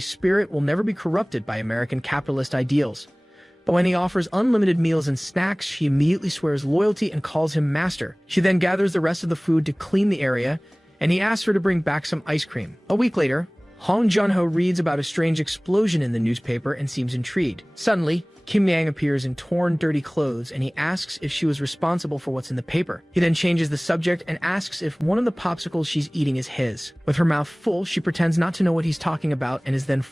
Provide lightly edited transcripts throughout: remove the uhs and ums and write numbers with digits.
spirit will never be corrupted by American capitalist ideals. But when he offers unlimited meals and snacks, she immediately swears loyalty and calls him master. She then gathers the rest of the food to clean the area, and he asks her to bring back some ice cream. A week later, Hong Junho reads about a strange explosion in the newspaper and seems intrigued. Suddenly, Kim Yang appears in torn, dirty clothes, and he asks if she was responsible for what's in the paper. He then changes the subject and asks if one of the popsicles she's eating is his. With her mouth full, she pretends not to know what he's talking about and is then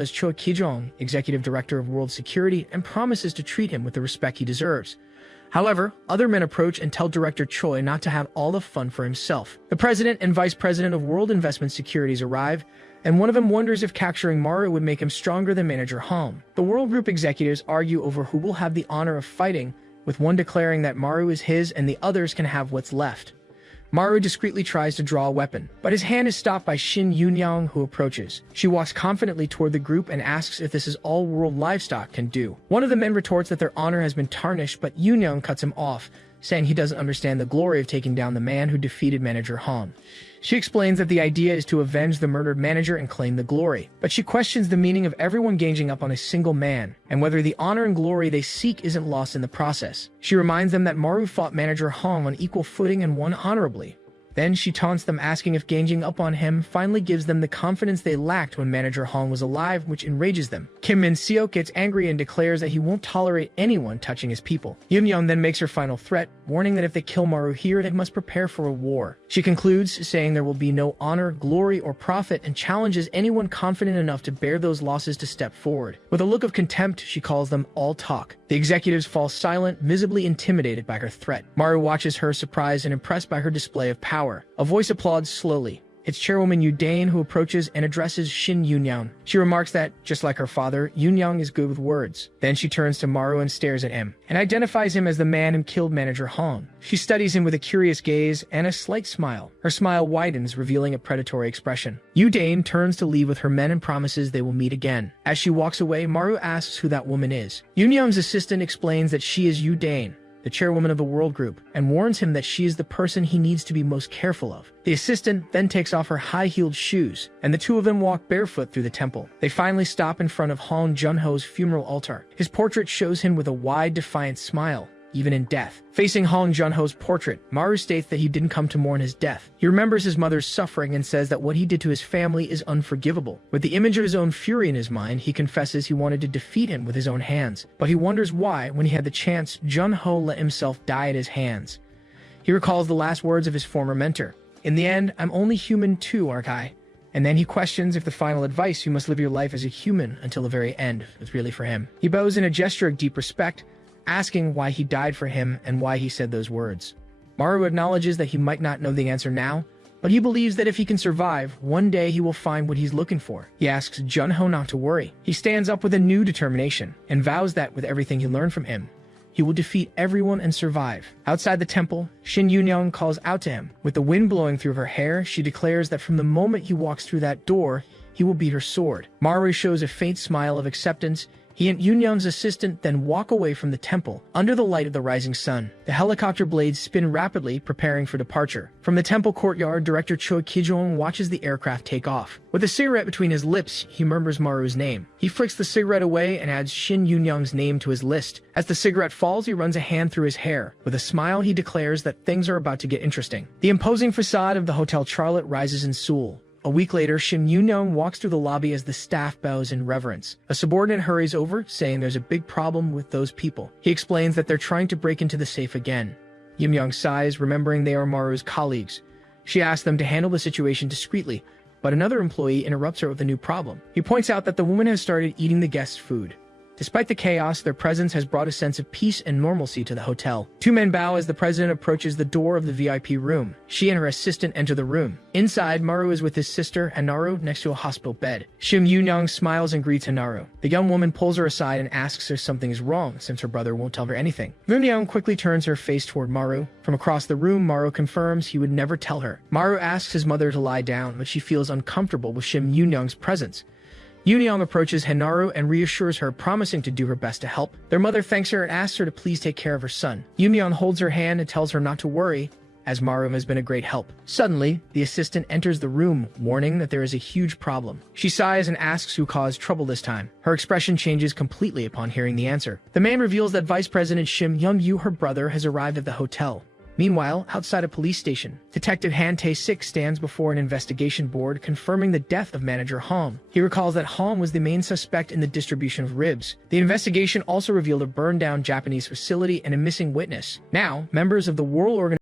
as Choi Ki-jong, executive director of world security, and promises to treat him with the respect he deserves. However, other men approach and tell director Choi not to have all the fun for himself. The president and vice president of World Investment Securities arrive, and one of them wonders if capturing Maru would make him stronger than manager Hong. The World Group executives argue over who will have the honor of fighting, with one declaring that Maru is his and the others can have what's left. Maru discreetly tries to draw a weapon, but his hand is stopped by Shin Yunyang, who approaches. She walks confidently toward the group and asks if this is all world livestock can do. One of the men retorts that their honor has been tarnished, but Yunyang cuts him off, saying he doesn't understand the glory of taking down the man who defeated manager Han. She explains that the idea is to avenge the murdered manager and claim the glory, but she questions the meaning of everyone ganging up on a single man, and whether the honor and glory they seek isn't lost in the process. She reminds them that Maru fought manager Hong on equal footing and won honorably. Then she taunts them, asking if ganging up on him finally gives them the confidence they lacked when manager Hong was alive, which enrages them. Kim Min-seok gets angry and declares that he won't tolerate anyone touching his people. Yoon then makes her final threat, warning that if they kill Maru here, they must prepare for a war. She concludes, saying there will be no honor, glory, or profit, and challenges anyone confident enough to bear those losses to step forward. With a look of contempt, she calls them all talk. The executives fall silent, visibly intimidated by her threat. Maru watches her, surprised and impressed by her display of power. A voice applauds slowly. It's chairwoman Yu Dane who approaches and addresses Shin Yunyang. She remarks that, just like her father, Yunyang is good with words. Then she turns to Maru and stares at him, and identifies him as the man who killed manager Hong. She studies him with a curious gaze and a slight smile. Her smile widens, revealing a predatory expression. Yu Dane turns to leave with her men and promises they will meet again. As she walks away, Maru asks who that woman is. Yunyang's assistant explains that she is Yu Dane, the chairwoman of the World Group, and warns him that she is the person he needs to be most careful of. The assistant then takes off her high-heeled shoes, and the two of them walk barefoot through the temple. They finally stop in front of Hong Junho's funeral altar. His portrait shows him with a wide, defiant smile, even in death. Facing Hong Junho's portrait, Maru states that he didn't come to mourn his death. He remembers his mother's suffering and says that what he did to his family is unforgivable. With the image of his own fury in his mind, he confesses he wanted to defeat him with his own hands, but he wonders why, when he had the chance, Junho let himself die at his hands. He recalls the last words of his former mentor. In the end, I'm only human too, aren't I? And then he questions if the final advice, you must live your life as a human until the very end, is really for him. He bows in a gesture of deep respect, asking why he died for him and why he said those words. Maru acknowledges that he might not know the answer now, but he believes that if he can survive, one day he will find what he's looking for. He asks Junho not to worry. He stands up with a new determination and vows that with everything he learned from him, he will defeat everyone and survive. Outside the temple, Shin Yunyang calls out to him. With the wind blowing through her hair, she declares that from the moment he walks through that door, he will beat her sword. Maru shows a faint smile of acceptance. He and Yunyang's assistant then walk away from the temple, under the light of the rising sun. The helicopter blades spin rapidly, preparing for departure. From the temple courtyard, director Choi Ki-jong watches the aircraft take off. With a cigarette between his lips, he murmurs Maru's name. He flicks the cigarette away and adds Shin Yunyang's name to his list. As the cigarette falls, he runs a hand through his hair. With a smile, he declares that things are about to get interesting. The imposing facade of the Hotel Charlotte rises in Seoul. A week later, Shin Yunyang walks through the lobby as the staff bows in reverence. A subordinate hurries over, saying there's a big problem with those people. He explains that they're trying to break into the safe again. Yunyang sighs, remembering they are Maru's colleagues. She asks them to handle the situation discreetly, but another employee interrupts her with a new problem. He points out that the woman has started eating the guests' food. Despite the chaos, their presence has brought a sense of peace and normalcy to the hotel. Two men bow as the president approaches the door of the VIP room. She and her assistant enter the room. Inside, Maru is with his sister, Hanaru, next to a hospital bed. Shin Yunyang smiles and greets Hanaru. The young woman pulls her aside and asks if something is wrong, since her brother won't tell her anything. Yunyang quickly turns her face toward Maru. From across the room, Maru confirms he would never tell her. Maru asks his mother to lie down, but she feels uncomfortable with Shin Yunyang's presence. Yunyang approaches Hanaru and reassures her, promising to do her best to help. Their mother thanks her and asks her to please take care of her son. Yunyang holds her hand and tells her not to worry, as Maru has been a great help. Suddenly, the assistant enters the room, warning that there is a huge problem. She sighs and asks who caused trouble this time. Her expression changes completely upon hearing the answer. The man reveals that Vice President Shim Young-yu, her brother, has arrived at the hotel. Meanwhile, outside a police station, Detective Han Tae-sik stands before an investigation board confirming the death of manager Hong. He recalls that Hong was the main suspect in the distribution of ribs. The investigation also revealed a burned-down Japanese facility and a missing witness. Now, members of the World Organization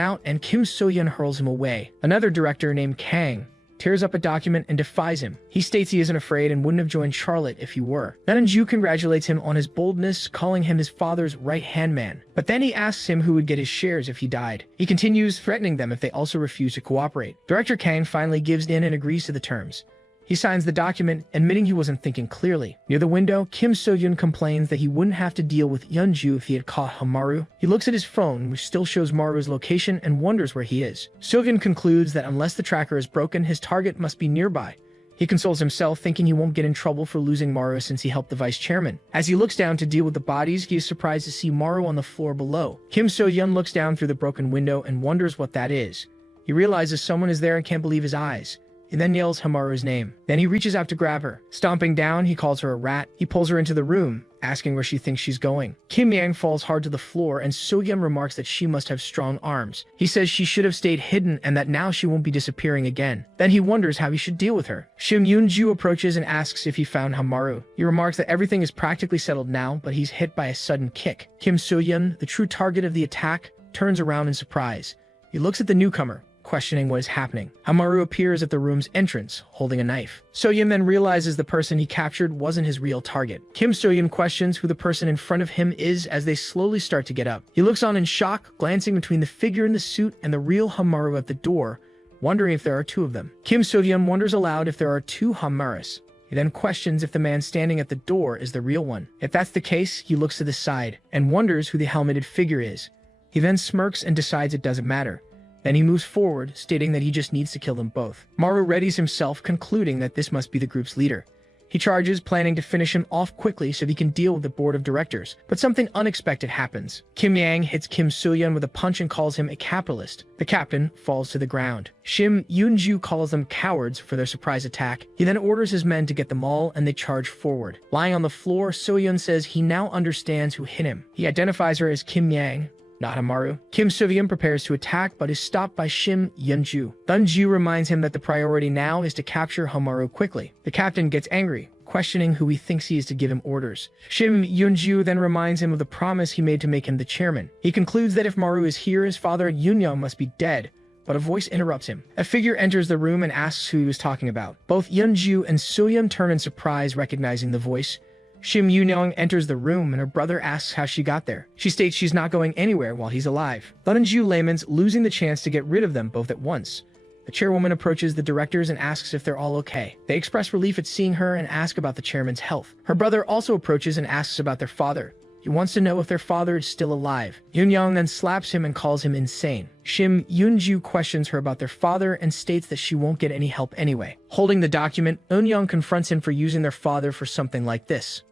out and Kim So-yeon hurls him away. Another director named Kang tears up a document and defies him. He states he isn't afraid and wouldn't have joined Charlotte if he were. Namjoon congratulates him on his boldness, calling him his father's right-hand man. But then he asks him who would get his shares if he died. He continues threatening them if they also refuse to cooperate. Director Kang finally gives in and agrees to the terms. He signs the document, admitting he wasn't thinking clearly. Near the window, Kim So-yeon complains that he wouldn't have to deal with Yeonju if he had caught Hamaru. He looks at his phone, which still shows Maru's location, and wonders where he is. So-yeon concludes that unless the tracker is broken, his target must be nearby. He consoles himself, thinking he won't get in trouble for losing Maru since he helped the vice chairman. As he looks down to deal with the bodies, he is surprised to see Maru on the floor below. Kim So-yeon looks down through the broken window and wonders what that is. He realizes someone is there and can't believe his eyes. He then yells Hamaru's name. Then he reaches out to grab her. Stomping down, he calls her a rat. He pulls her into the room, asking where she thinks she's going. Kim Yang falls hard to the floor, and So-yeon remarks that she must have strong arms. He says she should have stayed hidden and that now she won't be disappearing again. Then he wonders how he should deal with her. Shim Yoon-ju approaches and asks if he found Hamaru. He remarks that everything is practically settled now, but he's hit by a sudden kick. Kim So-yeon, the true target of the attack, turns around in surprise. He looks at the newcomer, questioning what is happening. Hamaru appears at the room's entrance, holding a knife. So-yeon then realizes the person he captured wasn't his real target. Kim So-yeon questions who the person in front of him is as they slowly start to get up. He looks on in shock, glancing between the figure in the suit and the real Hamaru at the door, wondering if there are two of them. Kim So-yeon wonders aloud if there are two Hamarus. He then questions if the man standing at the door is the real one. If that's the case, he looks to the side and wonders who the helmeted figure is. He then smirks and decides it doesn't matter. Then he moves forward, stating that he just needs to kill them both. Maru readies himself, concluding that this must be the group's leader. He charges, planning to finish him off quickly so he can deal with the board of directors. But something unexpected happens. Kim Yang hits Kim So-yeon with a punch and calls him a capitalist. The captain falls to the ground. Shim Yoon-ju calls them cowards for their surprise attack. He then orders his men to get them all, and they charge forward. Lying on the floor, So-yeon says he now understands who hit him. He identifies her as Kim Yang, not Hamaru. Kim So-yeon prepares to attack, but is stopped by Shim Yeon-ju. Yeon-ju reminds him that the priority now is to capture Hamaru quickly. The captain gets angry, questioning who he thinks he is to give him orders. Shim Yeon-ju then reminds him of the promise he made to make him the chairman. He concludes that if Maru is here, his father Yoon-young must be dead, but a voice interrupts him. A figure enters the room and asks who he was talking about. Both Yeon-ju and So-yeon turn in surprise, recognizing the voice. Shim Yoon-young enters the room and her brother asks how she got there. She states she's not going anywhere while he's alive. Yeon-ju laments, losing the chance to get rid of them both at once. The chairwoman approaches the directors and asks if they're all okay. They express relief at seeing her and ask about the chairman's health. Her brother also approaches and asks about their father. He wants to know if their father is still alive. Yoon-young then slaps him and calls him insane. Shim Yoon-ju questions her about their father and states that she won't get any help anyway. Holding the document, Yoon-young confronts him for using their father for something like this.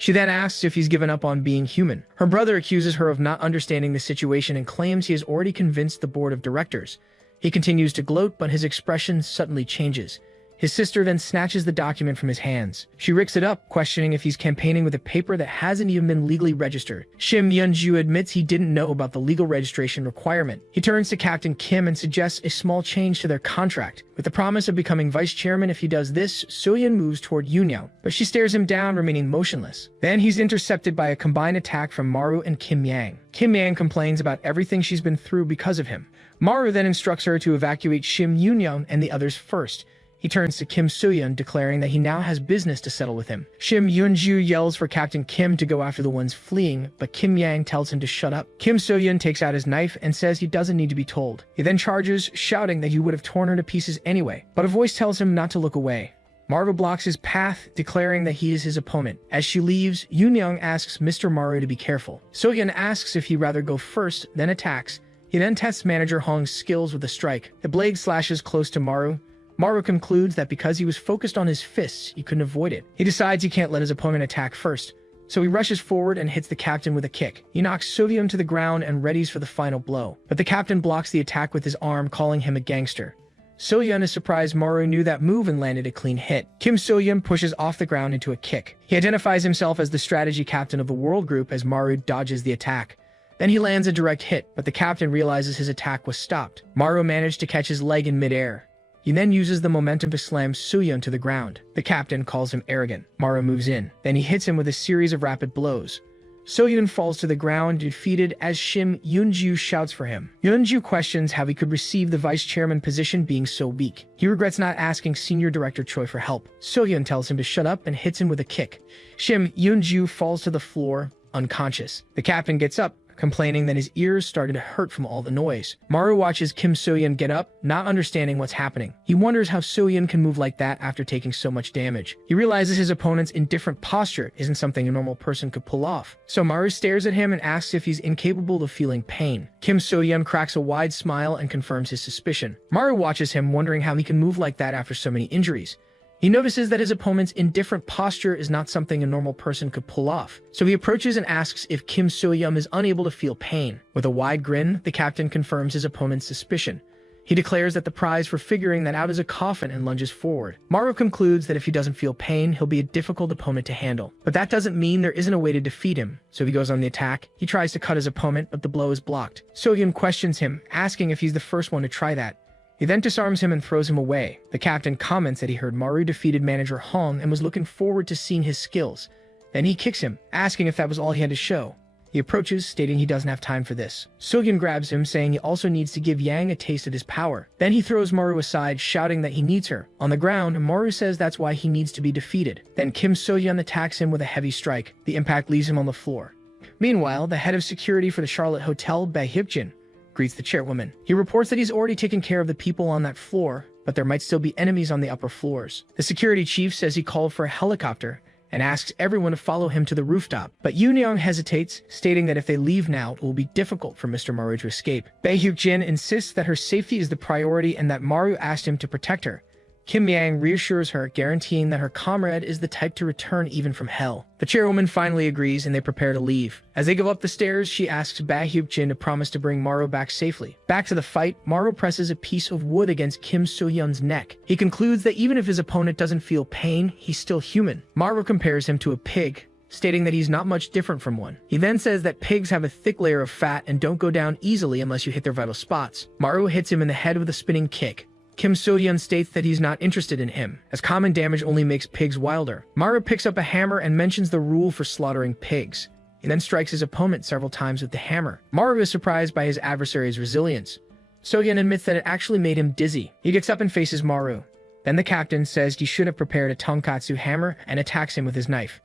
She then asks if he's given up on being human. Her brother accuses her of not understanding the situation and claims he has already convinced the board of directors. He continues to gloat, but his expression suddenly changes. His sister then snatches the document from his hands. She rips it up, questioning if he's campaigning with a paper that hasn't even been legally registered. Shim Yeon-ju admits he didn't know about the legal registration requirement. He turns to Captain Kim and suggests a small change to their contract. With the promise of becoming vice chairman if he does this, So-yeon moves toward Yoon-young, but she stares him down, remaining motionless. Then he's intercepted by a combined attack from Maru and Kim Yang. Kim Yang complains about everything she's been through because of him. Maru then instructs her to evacuate Shim Yoon-young and the others first. He turns to Kim So-yeon, declaring that he now has business to settle with him. Shim Yoon-ju yells for Captain Kim to go after the ones fleeing, but Kim Yang tells him to shut up. Kim So-yeon takes out his knife and says he doesn't need to be told. He then charges, shouting that he would have torn her to pieces anyway, but a voice tells him not to look away. Maru blocks his path, declaring that he is his opponent. As she leaves, Yoon-young asks Mr. Maru to be careful. So-yeon asks if he'd rather go first, then attacks. He then tests Manager Hong's skills with a strike. The blade slashes close to Maru. Maru concludes that because he was focused on his fists, he couldn't avoid it. He decides he can't let his opponent attack first, so he rushes forward and hits the captain with a kick. He knocks So-yeon to the ground and readies for the final blow, but the captain blocks the attack with his arm, calling him a gangster. So-yeon is surprised Maru knew that move and landed a clean hit. Kim So-yeon pushes off the ground into a kick. He identifies himself as the strategy captain of the world group as Maru dodges the attack. Then he lands a direct hit, but the captain realizes his attack was stopped. Maru managed to catch his leg in midair. He then uses the momentum to slam So-yeon to the ground. The captain calls him arrogant. Maru moves in. Then he hits him with a series of rapid blows. So-hyun falls to the ground defeated as Shim Yoon-ju shouts for him. Yoon-ju questions how he could receive the vice chairman position being so weak. He regrets not asking senior director Choi for help. So-hyun tells him to shut up and hits him with a kick. Shim Yoon-ju falls to the floor, unconscious. The captain gets up, complaining that his ears started to hurt from all the noise. Maru watches Kim So-hyun get up, not understanding what's happening. He wonders how So-hyun can move like that after taking so much damage. He realizes his opponent's indifferent posture isn't something a normal person could pull off. So Maru stares at him and asks if he's incapable of feeling pain. Kim So-hyun cracks a wide smile and confirms his suspicion. Maru watches him, wondering how he can move like that after so many injuries. He notices that his opponent's indifferent posture is not something a normal person could pull off, so he approaches and asks if Kim So-hyun is unable to feel pain. With a wide grin, the captain confirms his opponent's suspicion. He declares that the prize for figuring that out is a coffin and lunges forward. Maru concludes that if he doesn't feel pain, he'll be a difficult opponent to handle. But that doesn't mean there isn't a way to defeat him, so he goes on the attack. He tries to cut his opponent, but the blow is blocked. So-hyun questions him, asking if he's the first one to try that. He then disarms him and throws him away. The captain comments that he heard Maru defeated manager Hong and was looking forward to seeing his skills. Then he kicks him, asking if that was all he had to show. He approaches, stating he doesn't have time for this. So-hyun grabs him, saying he also needs to give Yang a taste of his power. Then he throws Maru aside, shouting that he needs her. On the ground, Maru says that's why he needs to be defeated. Then Kim So-hyun attacks him with a heavy strike. The impact leaves him on the floor. Meanwhile, the head of security for the Charlotte Hotel, Bae Hyuk-jin, greets the chairwoman. He reports that he's already taken care of the people on that floor, but there might still be enemies on the upper floors. The security chief says he called for a helicopter and asks everyone to follow him to the rooftop. But Yoon-young hesitates, stating that if they leave now, it will be difficult for Mr. Maru to escape. Bae Hyuk-jin insists that her safety is the priority and that Maru asked him to protect her. Kim Yang reassures her, guaranteeing that her comrade is the type to return even from hell. The chairwoman finally agrees and they prepare to leave. As they go up the stairs, she asks Bae Hyuk-jin to promise to bring Maru back safely. Back to the fight, Maru presses a piece of wood against Kim So-hyun's neck. He concludes that even if his opponent doesn't feel pain, he's still human. Maru compares him to a pig, stating that he's not much different from one. He then says that pigs have a thick layer of fat and don't go down easily unless you hit their vital spots. Maru hits him in the head with a spinning kick. Kim So-hyun states that he's not interested in him, as common damage only makes pigs wilder. Maru picks up a hammer and mentions the rule for slaughtering pigs. He then strikes his opponent several times with the hammer. Maru is surprised by his adversary's resilience. So-hyun admits that it actually made him dizzy. He gets up and faces Maru. Then the captain says he should have prepared a tonkatsu hammer and attacks him with his knife.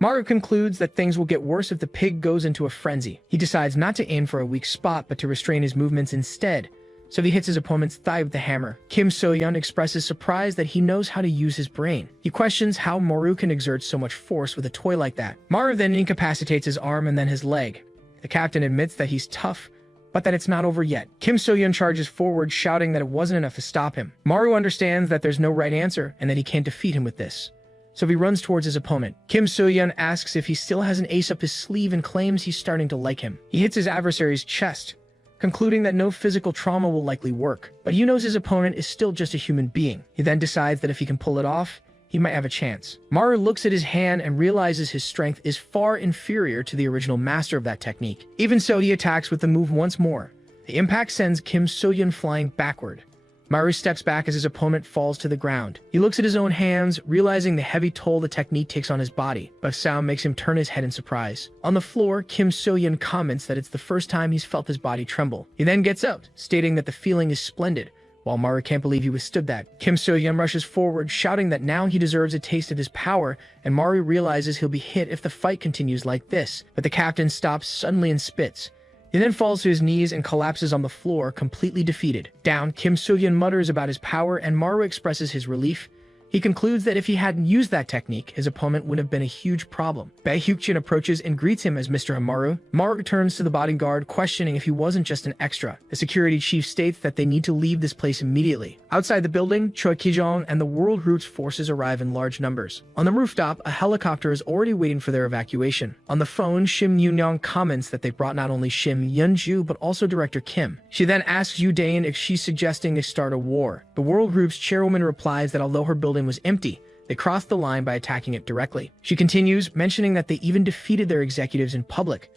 Maru concludes that things will get worse if the pig goes into a frenzy. He decides not to aim for a weak spot but to restrain his movements instead, so he hits his opponent's thigh with the hammer. Kim So-hyun expresses surprise that he knows how to use his brain. He questions how Maru can exert so much force with a toy like that. Maru then incapacitates his arm and then his leg. The captain admits that he's tough, but that it's not over yet. Kim So-hyun charges forward, shouting that it wasn't enough to stop him. Maru understands that there's no right answer and that he can't defeat him with this, so he runs towards his opponent. Kim So-hyun asks if he still has an ace up his sleeve and claims he's starting to like him. He hits his adversary's chest, concluding that no physical trauma will likely work, but he knows his opponent is still just a human being. He then decides that if he can pull it off, he might have a chance. Maru looks at his hand and realizes his strength is far inferior to the original master of that technique. Even so, he attacks with the move once more. The impact sends Kim So-hyun flying backward. Maru steps back as his opponent falls to the ground. He looks at his own hands, realizing the heavy toll the technique takes on his body, but sound makes him turn his head in surprise. On the floor, Kim So-hyun comments that it's the first time he's felt his body tremble. He then gets up, stating that the feeling is splendid, while Maru can't believe he withstood that. Kim So-hyun rushes forward, shouting that now he deserves a taste of his power, and Maru realizes he'll be hit if the fight continues like this, but the captain stops suddenly and spits. He then falls to his knees and collapses on the floor, completely defeated. Down, Kim So-hyun mutters about his power and Maru expresses his relief. He concludes that if he hadn't used that technique, his opponent would have been a huge problem. Bae Hyuk-jin approaches and greets him as Mr. Hamaru. Maru turns to the bodyguard, questioning if he wasn't just an extra. The security chief states that they need to leave this place immediately. Outside the building, Choi Ki-jong and the World Roots forces arrive in large numbers. On the rooftop, a helicopter is already waiting for their evacuation. On the phone, Shim Yoon-young comments that they brought not only Shim Yeon-ju but also director Kim. She then asks Yoo Dae-in if she's suggesting they start a war. The World Group's chairwoman replies that although her building was empty, they crossed the line by attacking it directly. She continues, mentioning that they even defeated their executives in public.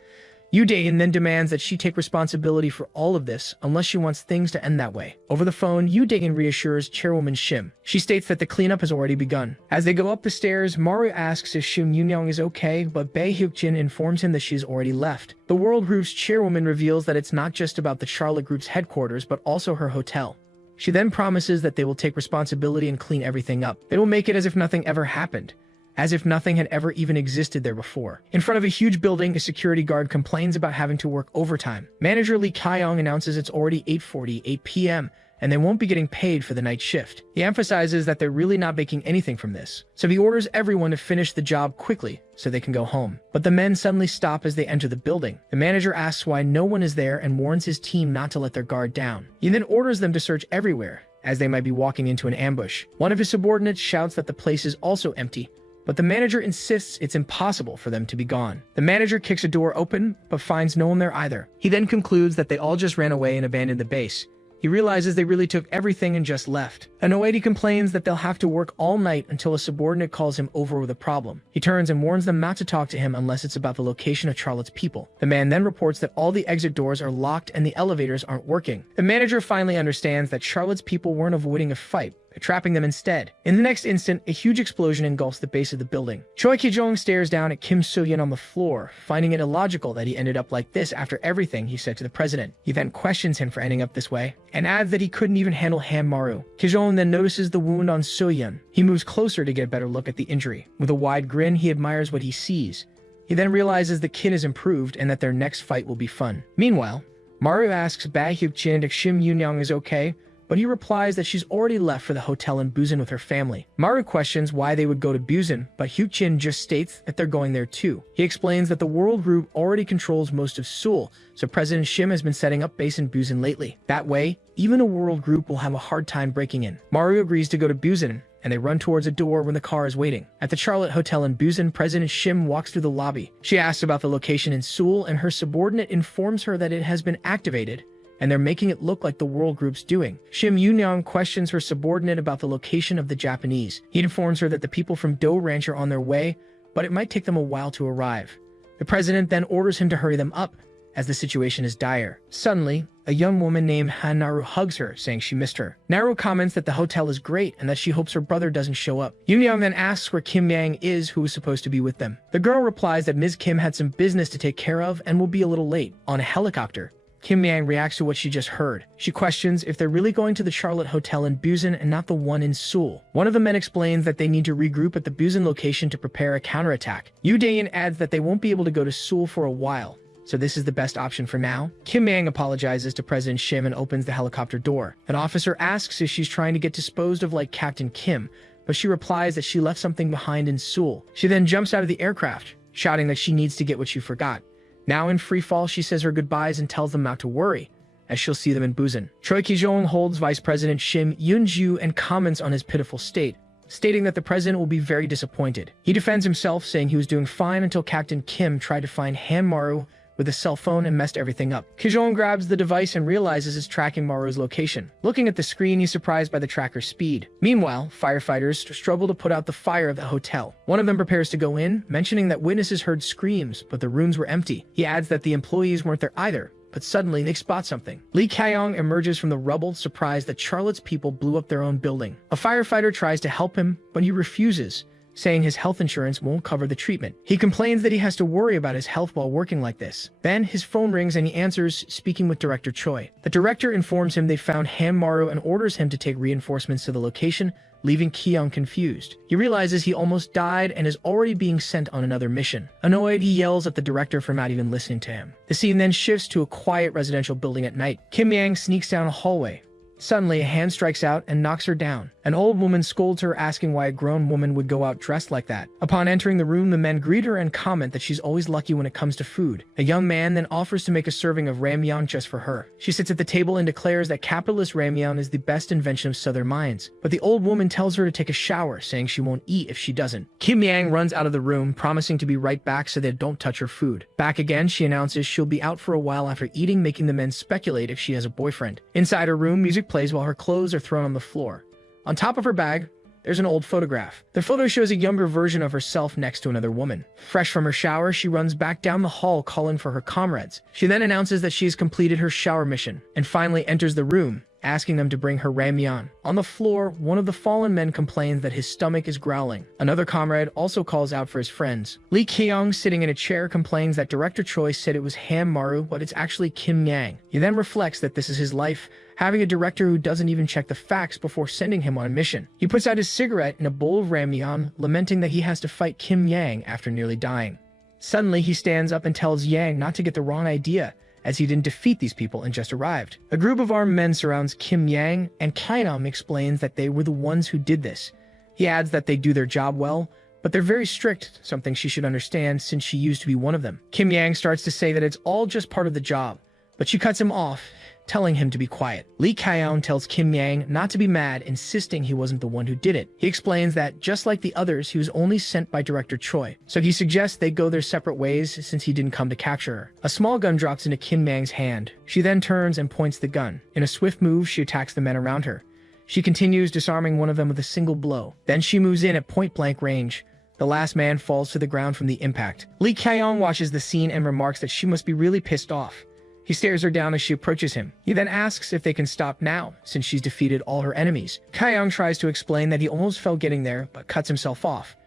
Yu Dae-in then demands that she take responsibility for all of this unless she wants things to end that way. Over the phone, Yu Dae-in reassures Chairwoman Shim. She states that the cleanup has already begun. As they go up the stairs, Maru asks if Shim Yoon-young is okay, but Bae Hyuk-jin informs him that she's already left. The World Group's chairwoman reveals that it's not just about the Charlotte Group's headquarters, but also her hotel. She then promises that they will take responsibility and clean everything up. They will make it as if nothing ever happened, as if nothing had ever even existed there before. In front of a huge building, a security guard complains about having to work overtime. Manager Lee Kyung announces it's already 8:48 p.m., and they won't be getting paid for the night shift. He emphasizes that they're really not making anything from this, so he orders everyone to finish the job quickly so they can go home. But the men suddenly stop as they enter the building. The manager asks why no one is there and warns his team not to let their guard down. He then orders them to search everywhere, as they might be walking into an ambush. One of his subordinates shouts that the place is also empty, but the manager insists it's impossible for them to be gone. The manager kicks a door open, but finds no one there either. He then concludes that they all just ran away and abandoned the base. He realizes they really took everything and just left. Annoyed, he complains that they'll have to work all night until a subordinate calls him over with a problem. He turns and warns them not to talk to him unless it's about the location of Charlotte's people. The man then reports that all the exit doors are locked and the elevators aren't working. The manager finally understands that Charlotte's people weren't avoiding a fight, trapping them instead. In the next instant, a huge explosion engulfs the base of the building. Choi Ki-jong stares down at Kim So-yeon on the floor, finding it illogical that he ended up like this after everything he said to the president. He then questions him for ending up this way, and adds that he couldn't even handle Han Maru. Ki-jong then notices the wound on So-yeon. He moves closer to get a better look at the injury. With a wide grin, he admires what he sees. He then realizes the kid has improved and that their next fight will be fun. Meanwhile, Maru asks Bae Hyuk-jin if Shim Yoon-young is okay, but he replies that she's already left for the hotel in Busan with her family. Maru questions why they would go to Busan, but Hyuk-jin just states that they're going there too. He explains that the World Group already controls most of Seoul, so President Shim has been setting up base in Busan lately. That way, even a World Group will have a hard time breaking in. Maru agrees to go to Busan, and they run towards a door when the car is waiting. At the Charlotte Hotel in Busan, President Shim walks through the lobby. She asks about the location in Seoul, and her subordinate informs her that it has been activated, and they're making it look like the World Group's doing. Shim Yoon-young questions her subordinate about the location of the Japanese. He informs her that the people from Do Ranch are on their way, but it might take them a while to arrive. The president then orders him to hurry them up, as the situation is dire. Suddenly, a young woman named Han Naru hugs her, saying she missed her. Naru comments that the hotel is great and that she hopes her brother doesn't show up. Yoon-young then asks where Kim Yang is, who is supposed to be with them. The girl replies that Ms. Kim had some business to take care of and will be a little late. On a helicopter, Kim Yang reacts to what she just heard. She questions if they're really going to the Charlotte Hotel in Busan and not the one in Seoul. One of the men explains that they need to regroup at the Busan location to prepare a counterattack. Yu Dae-in adds that they won't be able to go to Seoul for a while, so this is the best option for now. Kim Yang apologizes to President Shim and opens the helicopter door. An officer asks if she's trying to get disposed of like Captain Kim, but she replies that she left something behind in Seoul. She then jumps out of the aircraft, shouting that she needs to get what she forgot. Now in free fall, she says her goodbyes and tells them not to worry, as she'll see them in Busan. Choi Ki-jong holds Vice President Shim Yoon-ju and comments on his pitiful state, stating that the president will be very disappointed. He defends himself, saying he was doing fine until Captain Kim tried to find Han Maru with a cell phone and messed everything up. Ki-jong grabs the device and realizes it's tracking Maru's location. Looking at the screen, he's surprised by the tracker's speed. Meanwhile, firefighters struggle to put out the fire of the hotel. One of them prepares to go in, mentioning that witnesses heard screams, but the rooms were empty. He adds that the employees weren't there either, but suddenly they spot something. Lee Kyung emerges from the rubble, surprised that Charlotte's people blew up their own building. A firefighter tries to help him, but he refuses, saying his health insurance won't cover the treatment. He complains that he has to worry about his health while working like this. Then his phone rings and he answers, speaking with Director Choi. The director informs him they found Han Maru and orders him to take reinforcements to the location, leaving Kyung confused. He realizes he almost died and is already being sent on another mission. Annoyed, he yells at the director for not even listening to him. The scene then shifts to a quiet residential building at night. Kim Yang sneaks down a hallway. Suddenly, a hand strikes out and knocks her down. An old woman scolds her, asking why a grown woman would go out dressed like that. Upon entering the room, the men greet her and comment that she's always lucky when it comes to food. A young man then offers to make a serving of ramyeon just for her. She sits at the table and declares that capitalist ramyeon is the best invention of southern minds. But the old woman tells her to take a shower, saying she won't eat if she doesn't. Kim Yang runs out of the room, promising to be right back so they don't touch her food. Back again, she announces she'll be out for a while after eating, making the men speculate if she has a boyfriend. Inside her room, music plays while her clothes are thrown on the floor. On top of her bag, there's an old photograph. The photo shows a younger version of herself next to another woman. Fresh from her shower, she runs back down the hall calling for her comrades. She then announces that she has completed her shower mission and finally enters the room, asking them to bring her ramyeon. On the floor, one of the fallen men complains that his stomach is growling. Another comrade also calls out for his friends. Lee Kyung, sitting in a chair, complains that Director Choi said it was Ham Maru, but it's actually Kim Yang. He then reflects that this is his life, having a director who doesn't even check the facts before sending him on a mission. He puts out his cigarette in a bowl of ramyeon, lamenting that he has to fight Kim Yang after nearly dying. Suddenly, he stands up and tells Yang not to get the wrong idea, as he didn't defeat these people and just arrived. A group of armed men surrounds Kim Yang, and Kainam explains that they were the ones who did this. He adds that they do their job well, but they're very strict, something she should understand since she used to be one of them. Kim Yang starts to say that it's all just part of the job, but she cuts him off, telling him to be quiet. Lee Kyeong tells Kim Yang not to be mad, insisting he wasn't the one who did it. He explains that, just like the others, he was only sent by Director Choi, so he suggests they go their separate ways since he didn't come to capture her. A small gun drops into Kim Yang's hand. She then turns and points the gun. In a swift move, she attacks the men around her. She continues, disarming one of them with a single blow. Then she moves in at point-blank range. The last man falls to the ground from the impact. Lee Kyeong watches the scene and remarks that she must be really pissed off. He stares her down as she approaches him. He then asks if they can stop now, since she's defeated all her enemies. Kyeong tries to explain that he almost fell getting there, but cuts himself off.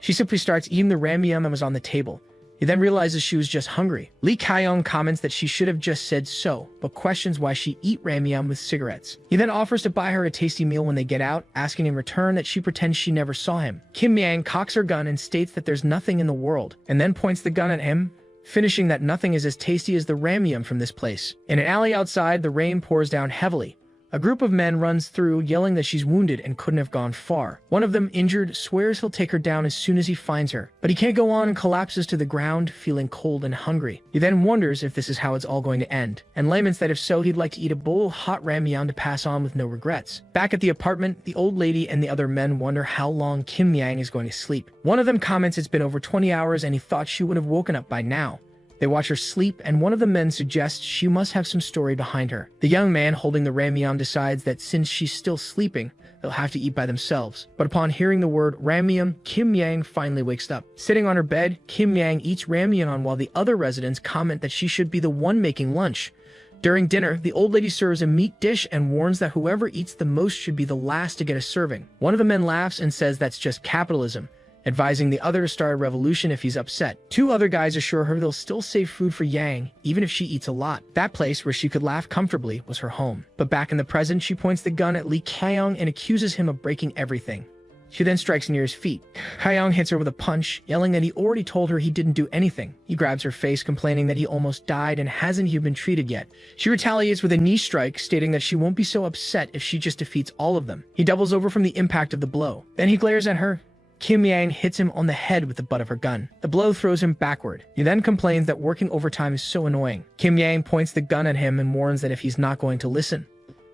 She simply starts eating the ramyeon that was on the table. He then realizes she was just hungry. Lee Kyeong comments that she should have just said so, but questions why she eat ramyeon with cigarettes. He then offers to buy her a tasty meal when they get out, asking in return that she pretends she never saw him. Kim Yang cocks her gun and states that there's nothing in the world, and then points the gun at him, finishing that nothing is as tasty as the ramyeon from this place. In an alley outside, the rain pours down heavily. A group of men runs through, yelling that she's wounded and couldn't have gone far. One of them, injured, swears he'll take her down as soon as he finds her. But he can't go on and collapses to the ground, feeling cold and hungry. He then wonders if this is how it's all going to end, and laments that if so, he'd like to eat a bowl of hot ramyeon to pass on with no regrets. Back at the apartment, the old lady and the other men wonder how long Kim Yang is going to sleep. One of them comments it's been over 20 hours and he thought she would have woken up by now. They watch her sleep, and one of the men suggests she must have some story behind her. The young man holding the ramyeon decides that since she's still sleeping, they'll have to eat by themselves. But upon hearing the word ramyeon, Kim Yang finally wakes up. Sitting on her bed, Kim Yang eats ramyeon while the other residents comment that she should be the one making lunch. During dinner, the old lady serves a meat dish and warns that whoever eats the most should be the last to get a serving. One of the men laughs and says that's just capitalism, advising the other to start a revolution if he's upset. Two other guys assure her they'll still save food for Yang, even if she eats a lot. That place where she could laugh comfortably was her home. But back in the present, she points the gun at Lee Kyeong and accuses him of breaking everything. She then strikes near his feet. Kyeong hits her with a punch, yelling that he already told her he didn't do anything. He grabs her face, complaining that he almost died and hasn't even been treated yet. She retaliates with a knee strike, stating that she won't be so upset if she just defeats all of them. He doubles over from the impact of the blow. Then he glares at her. Kim Yang hits him on the head with the butt of her gun. The blow throws him backward. He then complains that working overtime is so annoying. Kim Yang points the gun at him and warns that if he's not going to listen.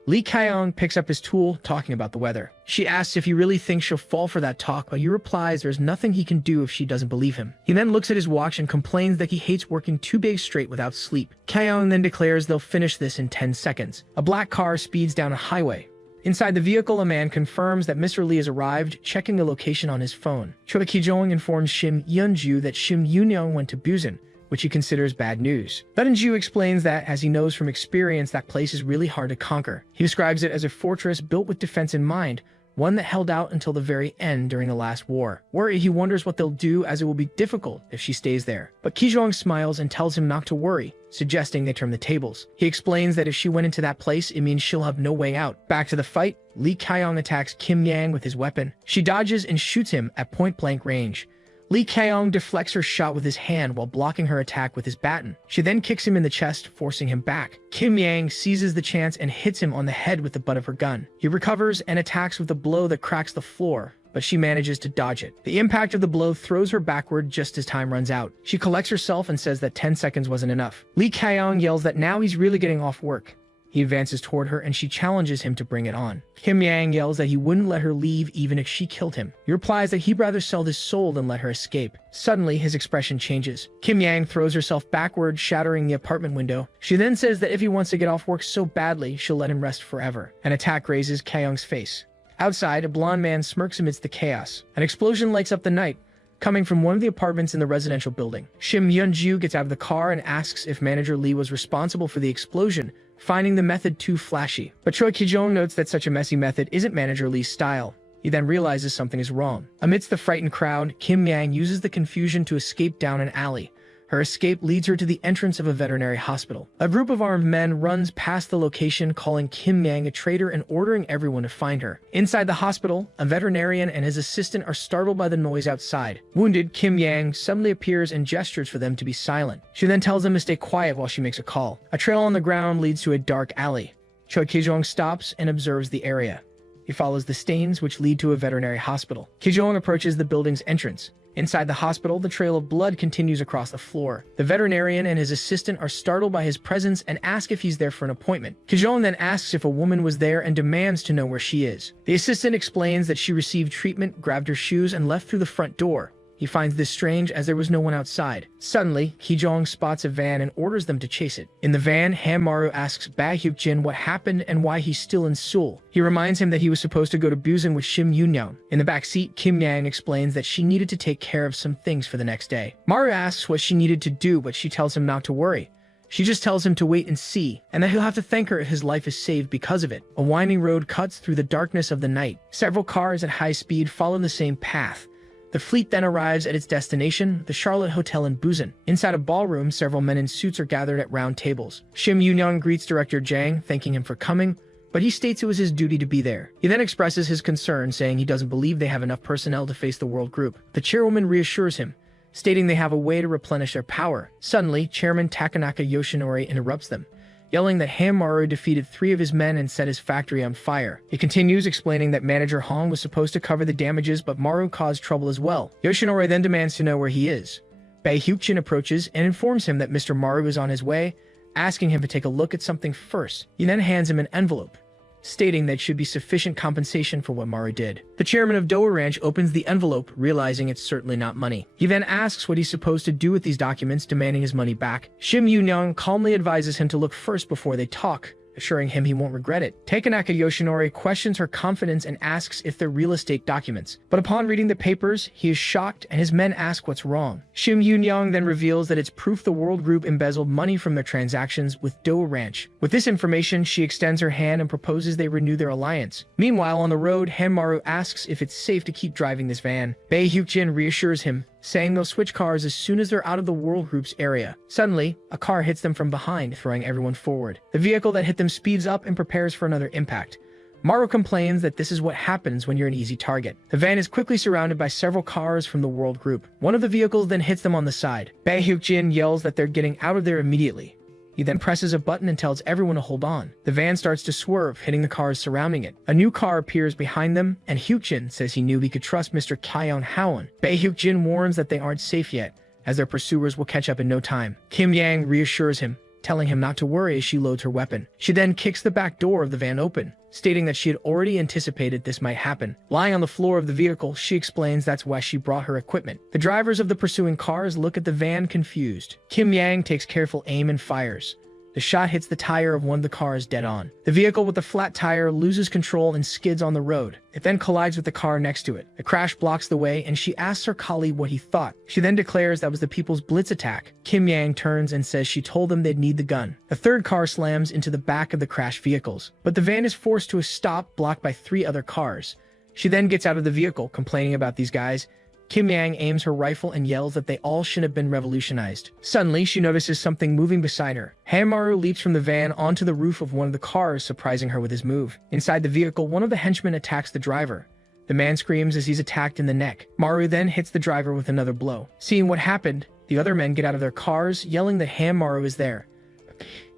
Lee Kyeong picks up his tool, talking about the weather. She asks if he really thinks she'll fall for that talk, but he replies there's nothing he can do if she doesn't believe him. He then looks at his watch and complains that he hates working 2 days straight without sleep. Kyeong then declares they'll finish this in 10 seconds. A black car speeds down a highway. Inside the vehicle, a man confirms that Mr. Lee has arrived, checking the location on his phone. Choi Ki-jong informs Shim Yeon-ju that Shim Yoon-young went to Busan, which he considers bad news. Eun-ju explains that, as he knows from experience, that place is really hard to conquer. He describes it as a fortress built with defense in mind, one that held out until the very end during the last war. Worried, he wonders what they'll do, as it will be difficult if she stays there. But Ki-jong smiles and tells him not to worry, suggesting they turn the tables. He explains that if she went into that place, it means she'll have no way out. Back to the fight, Lee Kyeong attacks Kim Yang with his weapon. She dodges and shoots him at point-blank range. Lee Kyeong deflects her shot with his hand while blocking her attack with his baton. She then kicks him in the chest, forcing him back. Kim Yang seizes the chance and hits him on the head with the butt of her gun. He recovers and attacks with a blow that cracks the floor, but she manages to dodge it. The impact of the blow throws her backward just as time runs out. She collects herself and says that 10 seconds wasn't enough. Lee Kyeong yells that now he's really getting off work. He advances toward her and she challenges him to bring it on. Kim Yang yells that he wouldn't let her leave even if she killed him. He replies that he'd rather sell his soul than let her escape. Suddenly, his expression changes. Kim Yang throws herself backward, shattering the apartment window. She then says that if he wants to get off work so badly, she'll let him rest forever. An attack grazes Kyeong's face. Outside, a blonde man smirks amidst the chaos. An explosion lights up the night, coming from one of the apartments in the residential building. Shim Yunju gets out of the car and asks if Manager Lee was responsible for the explosion, finding the method too flashy. But Choi Ki-jong notes that such a messy method isn't Manager Lee's style. He then realizes something is wrong. Amidst the frightened crowd, Kim Yang uses the confusion to escape down an alley. Her escape leads her to the entrance of a veterinary hospital. A group of armed men runs past the location, calling Kim Yang a traitor and ordering everyone to find her. Inside the hospital, a veterinarian and his assistant are startled by the noise outside. Wounded, Kim Yang suddenly appears and gestures for them to be silent. She then tells them to stay quiet while she makes a call. A trail on the ground leads to a dark alley. Choi Ki-jong stops and observes the area. He follows the stains, which lead to a veterinary hospital. Ki-jong approaches the building's entrance. Inside the hospital, the trail of blood continues across the floor. The veterinarian and his assistant are startled by his presence and ask if he's there for an appointment. Ki-jong then asks if a woman was there and demands to know where she is. The assistant explains that she received treatment, grabbed her shoes, and left through the front door. He finds this strange as there was no one outside. Suddenly, Ki-jong spots a van and orders them to chase it. In the van, Han-maru asks Bae Hyuk-jin what happened and why he's still in Seoul. He reminds him that he was supposed to go to Busan with Shim Yoon-young. In the back seat, Kim Yang explains that she needed to take care of some things for the next day. Maru asks what she needed to do, but she tells him not to worry. She just tells him to wait and see, and that he'll have to thank her if his life is saved because of it. A winding road cuts through the darkness of the night. Several cars at high speed follow the same path. The fleet then arrives at its destination, the Charlotte Hotel in Busan. Inside a ballroom, several men in suits are gathered at round tables. Shim Yoon-young greets Director Jang, thanking him for coming, but he states it was his duty to be there. He then expresses his concern, saying he doesn't believe they have enough personnel to face the world group. The chairwoman reassures him, stating they have a way to replenish their power. Suddenly, Chairman Takanaka Yoshinori interrupts them, yelling that Han-maru defeated 3 of his men and set his factory on fire. He continues explaining that Manager Hong was supposed to cover the damages, but Maru caused trouble as well. Yoshinori then demands to know where he is. Bae Hyuk-jin approaches and informs him that Mr. Maru is on his way, asking him to take a look at something first. He then hands him an envelope, stating that should be sufficient compensation for what Maru did. The chairman of Doa Ranch opens the envelope, realizing it's certainly not money. He then asks what he's supposed to do with these documents, demanding his money back. Shim Yoon-young calmly advises him to look first before they talk, assuring him he won't regret it. Takanaka Yoshinori questions her confidence and asks if they're real estate documents. But upon reading the papers, he is shocked and his men ask what's wrong. Shim Yoon-young then reveals that it's proof the World Group embezzled money from their transactions with Doa Ranch. With this information, she extends her hand and proposes they renew their alliance. Meanwhile, on the road, Han-maru asks if it's safe to keep driving this van. Bae Hyuk-jin reassures him, saying they'll switch cars as soon as they're out of the World Group's area. Suddenly, a car hits them from behind, throwing everyone forward. The vehicle that hit them speeds up and prepares for another impact. Maru complains that this is what happens when you're an easy target. The van is quickly surrounded by several cars from the World Group. One of the vehicles then hits them on the side. Bae Hyuk-jin yells that they're getting out of there immediately. He then presses a button and tells everyone to hold on. The van starts to swerve, hitting the cars surrounding it. A new car appears behind them, and Hyuk-jin says he knew he could trust Mr. Kyeon Haon. Bae Hyuk-jin warns that they aren't safe yet, as their pursuers will catch up in no time. Kim Yang reassures him, telling him not to worry as she loads her weapon. She then kicks the back door of the van open, stating that she had already anticipated this might happen. Lying on the floor of the vehicle, she explains that's why she brought her equipment. The drivers of the pursuing cars look at the van confused. Kim Yang takes careful aim and fires. The shot hits the tire of one of the cars dead on. The vehicle with the flat tire loses control and skids on the road. It then collides with the car next to it. The crash blocks the way, and she asks her colleague what he thought. She then declares that was the People's Blitz attack. Kim Yang turns and says she told them they'd need the gun. A third car slams into the back of the crashed vehicles, but the van is forced to a stop, blocked by 3 other cars. She then gets out of the vehicle, complaining about these guys. Kim Yang aims her rifle and yells that they all should have been revolutionized. Suddenly, she notices something moving beside her. Han-maru leaps from the van onto the roof of one of the cars, surprising her with his move. Inside the vehicle, one of the henchmen attacks the driver. The man screams as he's attacked in the neck. Maru then hits the driver with another blow. Seeing what happened, the other men get out of their cars, yelling that Han-maru is there.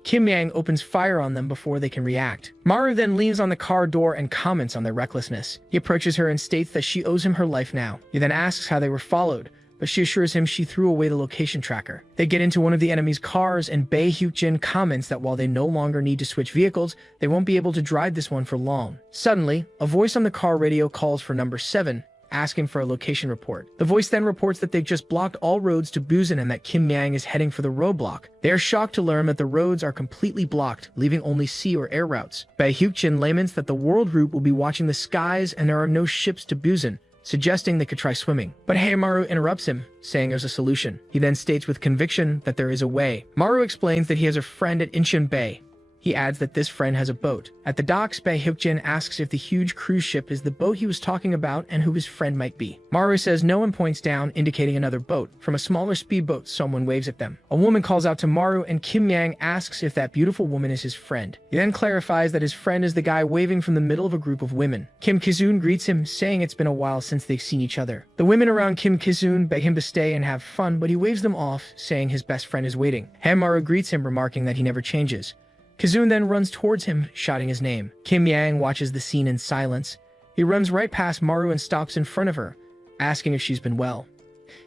Kim Yang opens fire on them before they can react. Maru then leans on the car door and comments on their recklessness. He approaches her and states that she owes him her life now. He then asks how they were followed, but she assures him she threw away the location tracker. They get into one of the enemy's cars, and Bae Hyuk-jin comments that while they no longer need to switch vehicles, they won't be able to drive this one for long. Suddenly, a voice on the car radio calls for number 7, asking for a location report. The voice then reports that they've just blocked all roads to Busan and that Kim Yang is heading for the roadblock. They are shocked to learn that the roads are completely blocked, leaving only sea or air routes. Bae Hyuk-jin laments that the world group will be watching the skies and there are no ships to Busan, suggesting they could try swimming. But Maru interrupts him, saying there's a solution. He then states with conviction that there is a way. Maru explains that he has a friend at Incheon Bay. He adds that this friend has a boat. At the docks, Bae Hyuk-jin asks if the huge cruise ship is the boat he was talking about and who his friend might be. Maru says no and points down, indicating another boat. From a smaller speedboat, someone waves at them. A woman calls out to Maru and Kim Yang asks if that beautiful woman is his friend. He then clarifies that his friend is the guy waving from the middle of a group of women. Kim Ki-soon greets him, saying it's been a while since they've seen each other. The women around Kim Ki-soon beg him to stay and have fun, but he waves them off, saying his best friend is waiting. Maru greets him, remarking that he never changes. Ki-soon then runs towards him, shouting his name. Kim Yang watches the scene in silence. He runs right past Maru and stops in front of her, asking if she's been well.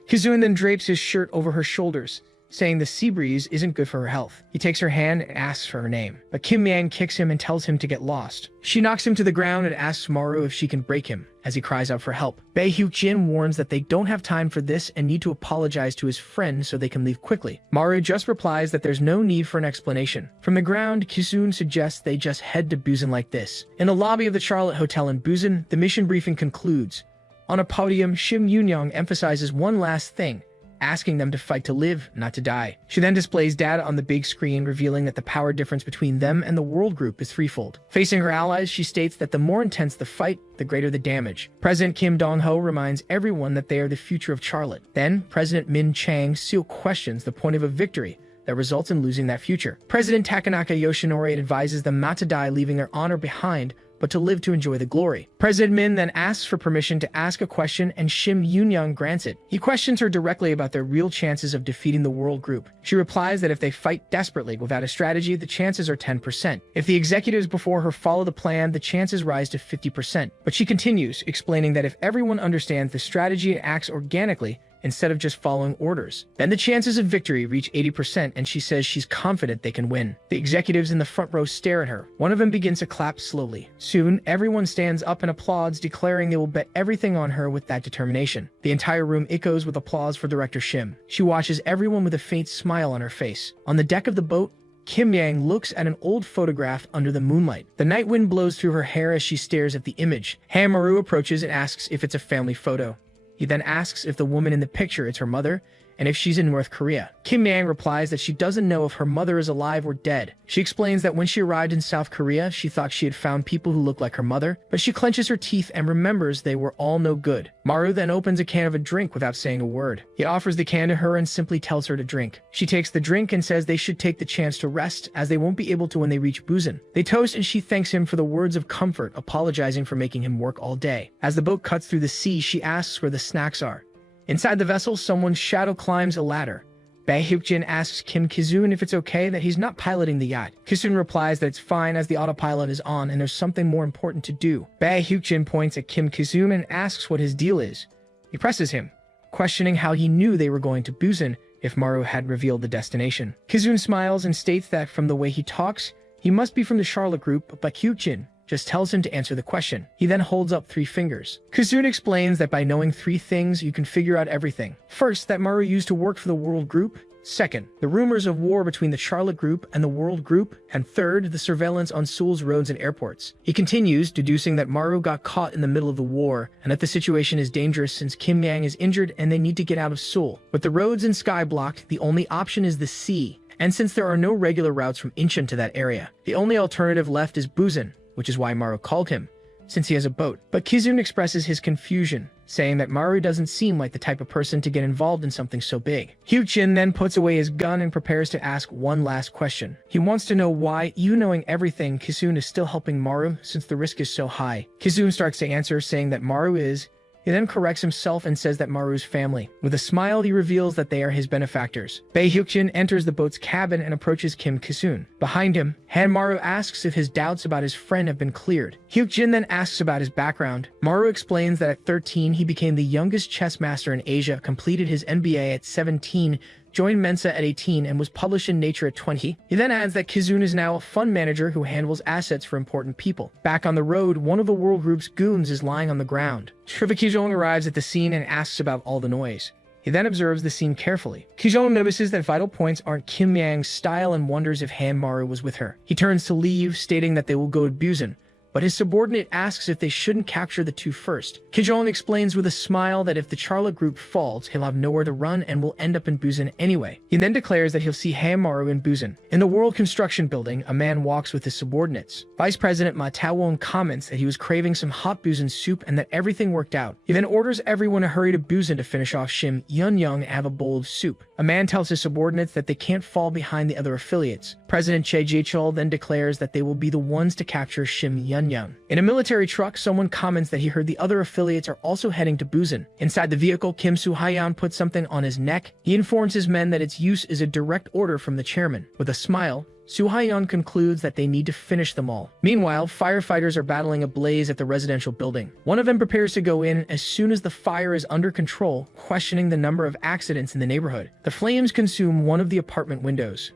Ki-soon then drapes his shirt over her shoulders, saying the sea breeze isn't good for her health. He takes her hand and asks for her name, but Kim Yang kicks him and tells him to get lost. She knocks him to the ground and asks Maru if she can break him, as he cries out for help. Bae Hyuk-jin warns that they don't have time for this and need to apologize to his friend so they can leave quickly. Maru just replies that there's no need for an explanation. From the ground, Ki-soon suggests they just head to Busan like this. In the lobby of the Charlotte Hotel in Busan, the mission briefing concludes. On a podium, Shim Yoon-young emphasizes one last thing, asking them to fight to live, not to die. She then displays data on the big screen, revealing that the power difference between them and the world group is threefold. Facing her allies, she states that the more intense the fight, the greater the damage. President Kim Dong-ho reminds everyone that they are the future of Charlotte. Then, President Min Chang-sil questions the point of a victory that results in losing that future. President Takanaka Yoshinori advises them not to die, leaving their honor behind, but to live to enjoy the glory. President Min then asks for permission to ask a question and Shim Yoon-young grants it. He questions her directly about their real chances of defeating the world group. She replies that if they fight desperately without a strategy, the chances are 10%. If the executives before her follow the plan, the chances rise to 50%. But she continues, explaining that if everyone understands the strategy and acts organically, instead of just following orders, then the chances of victory reach 80%, and she says she's confident they can win. The executives in the front row stare at her. One of them begins to clap slowly. Soon, everyone stands up and applauds, declaring they will bet everything on her with that determination. The entire room echoes with applause for Director Shim. She watches everyone with a faint smile on her face. On the deck of the boat, Kim Yang looks at an old photograph under the moonlight. The night wind blows through her hair as she stares at the image. Maru approaches and asks if it's a family photo. He then asks if the woman in the picture is her mother, and if she's in North Korea. Kim Yang replies that she doesn't know if her mother is alive or dead. She explains that when she arrived in South Korea, she thought she had found people who looked like her mother, but she clenches her teeth and remembers they were all no good. Maru then opens a can of a drink without saying a word. He offers the can to her and simply tells her to drink. She takes the drink and says they should take the chance to rest, as they won't be able to when they reach Busan. They toast and she thanks him for the words of comfort, apologizing for making him work all day. As the boat cuts through the sea, she asks where the snacks are. Inside the vessel, someone's shadow climbs a ladder. Bae Hyuk-jin asks Kim Ki-soon if it's okay that he's not piloting the yacht. Ki-soon replies that it's fine as the autopilot is on and there's something more important to do. Bae Hyuk-jin points at Kim Ki-soon and asks what his deal is. He presses him, questioning how he knew they were going to Busan if Maru had revealed the destination. Ki-soon smiles and states that from the way he talks, he must be from the Charlotte group, but Hyuk-jin just tells him to answer the question. He then holds up 3 fingers. Ki-soon explains that by knowing 3 things, you can figure out everything. First, that Maru used to work for the World Group. Second, the rumors of war between the Charlotte Group and the World Group. And third, the surveillance on Seoul's roads and airports. He continues, deducing that Maru got caught in the middle of the war, and that the situation is dangerous since Kim Yang is injured and they need to get out of Seoul. With the roads and sky blocked, the only option is the sea. And since there are no regular routes from Incheon to that area, the only alternative left is Busan, which is why Maru called him, since he has a boat. But Ki-soon expresses his confusion, saying that Maru doesn't seem like the type of person to get involved in something so big. Hyuk-jin then puts away his gun and prepares to ask one last question. He wants to know why, even knowing everything, Ki-soon is still helping Maru since the risk is so high. Ki-soon starts to answer, saying that Maru is. He then corrects himself and says that Maru's family. With a smile, he reveals that they are his benefactors. Bae Hyuk-jin enters the boat's cabin and approaches Kim Ki-soon. Behind him, Maru asks if his doubts about his friend have been cleared. Hyuk-jin then asks about his background. Maru explains that at 13, he became the youngest chess master in Asia, completed his MBA at 17, joined Mensa at 18 and was published in Nature at 20. He then adds that Kizun is now a fund manager who handles assets for important people. Back on the road, one of the world group's goons is lying on the ground. Kijong arrives at the scene and asks about all the noise. He then observes the scene carefully. Kijong notices that vital points aren't Kim Yang's style and wonders if Han Maru was with her. He turns to leave, stating that they will go to Busan, but his subordinate asks if they shouldn't capture the two first. Kijong explains with a smile that if the Charlotte group falls, he'll have nowhere to run and will end up in Busan anyway. He then declares that he'll see Han Maru in Busan. In the World Construction Building, a man walks with his subordinates. Vice President Ma Tao-won comments that he was craving some hot Busan soup and that everything worked out. He then orders everyone to hurry to Busan to finish off Shim Yun-young and have a bowl of soup. A man tells his subordinates that they can't fall behind the other affiliates. President Che Jae-chul then declares that they will be the ones to capture Shim Yun-young. In a military truck, someone comments that he heard the other affiliates are also heading to Busan. Inside the vehicle, Kim Soo-hayan puts something on his neck. He informs his men that its use is a direct order from the chairman. With a smile, Soo-hayan concludes that they need to finish them all. Meanwhile, firefighters are battling a blaze at the residential building. One of them prepares to go in as soon as the fire is under control, questioning the number of accidents in the neighborhood. The flames consume one of the apartment windows.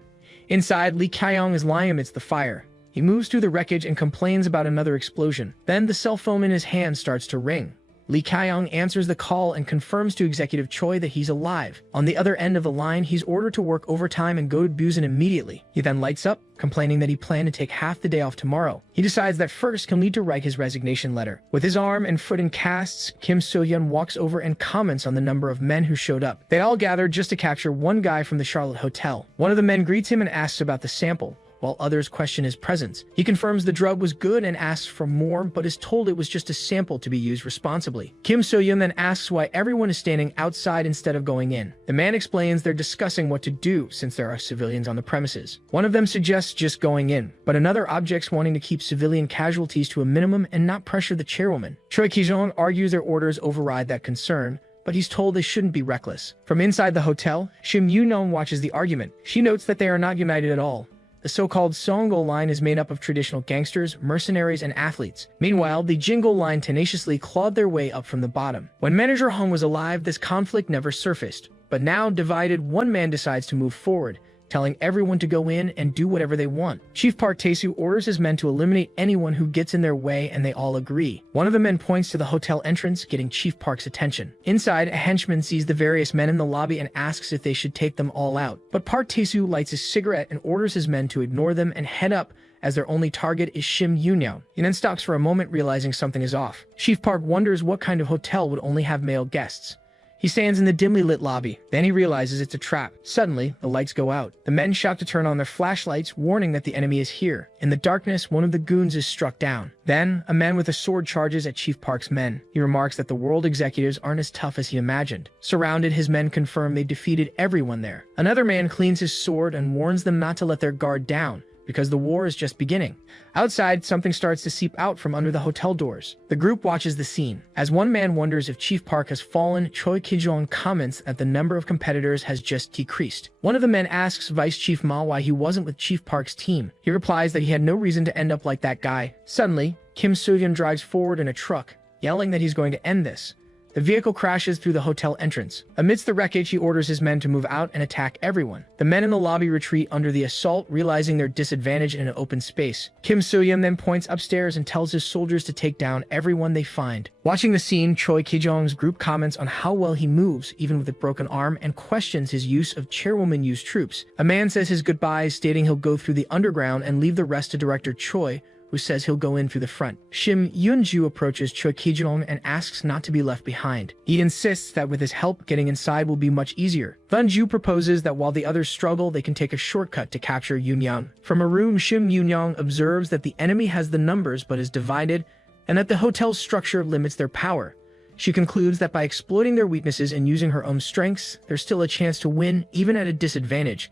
Inside, Lee Kyong is lying amidst the fire. He moves through the wreckage and complains about another explosion. Then the cell phone in his hand starts to ring. Lee Kyong answers the call and confirms to Executive Choi that he's alive. On the other end of the line, he's ordered to work overtime and go to Busan immediately. He then lights up, complaining that he planned to take half the day off tomorrow. He decides that first can lead to write his resignation letter. With his arm and foot in casts, Kim So-yeon walks over and comments on the number of men who showed up. They all gathered just to capture one guy from the Charlotte Hotel. One of the men greets him and asks about the sample, while others question his presence. He confirms the drug was good and asks for more, but is told it was just a sample to be used responsibly. Kim So-yeon then asks why everyone is standing outside instead of going in. The man explains they're discussing what to do since there are civilians on the premises. One of them suggests just going in, but another objects wanting to keep civilian casualties to a minimum and not pressure the chairwoman. Choi Ki-jong argues their orders override that concern, but he's told they shouldn't be reckless. From inside the hotel, Shim Yoon-young watches the argument. She notes that they are not united at all. The so-called Songo line is made up of traditional gangsters, mercenaries, and athletes. Meanwhile, the Jingle line tenaciously clawed their way up from the bottom. When Manager Hung was alive, this conflict never surfaced. But now, divided, one man decides to move forward, telling everyone to go in and do whatever they want. Chief Park Tae-soo orders his men to eliminate anyone who gets in their way, and they all agree. One of the men points to the hotel entrance, getting Chief Park's attention. Inside, a henchman sees the various men in the lobby and asks if they should take them all out. But Park Tae-soo lights a cigarette and orders his men to ignore them and head up, as their only target is Shim Yoon-young. He then stops for a moment, realizing something is off. Chief Park wonders what kind of hotel would only have male guests. He stands in the dimly lit lobby. Then he realizes it's a trap. Suddenly, the lights go out. The men shout to turn on their flashlights, warning that the enemy is here. In the darkness, one of the goons is struck down. Then, a man with a sword charges at Chief Park's men. He remarks that the world executives aren't as tough as he imagined. Surrounded, his men confirm they defeated everyone there. Another man cleans his sword and warns them not to let their guard down, because the war is just beginning. Outside, something starts to seep out from under the hotel doors. The group watches the scene. As one man wonders if Chief Park has fallen, Choi Ki-jong comments that the number of competitors has just decreased. One of the men asks Vice Chief Ma why he wasn't with Chief Park's team. He replies that he had no reason to end up like that guy. Suddenly, Kim So-yeon drives forward in a truck, yelling that he's going to end this. The vehicle crashes through the hotel entrance. Amidst the wreckage, he orders his men to move out and attack everyone. The men in the lobby retreat under the assault, realizing their disadvantage in an open space. Kim So-yeon then points upstairs and tells his soldiers to take down everyone they find. Watching the scene, Choi Ki-jong's group comments on how well he moves, even with a broken arm, and questions his use of chairwoman-used troops. A man says his goodbyes, stating he'll go through the underground and leave the rest to Director Choi, who says he'll go in through the front. Shim Yoon-ju approaches Choi Ki-jong and asks not to be left behind. He insists that with his help, getting inside will be much easier. Vun-ju proposes that while the others struggle, they can take a shortcut to capture Yoon-young. From a room, Shim Yoon-young observes that the enemy has the numbers but is divided, and that the hotel's structure limits their power. She concludes that by exploiting their weaknesses and using her own strengths, there's still a chance to win, even at a disadvantage.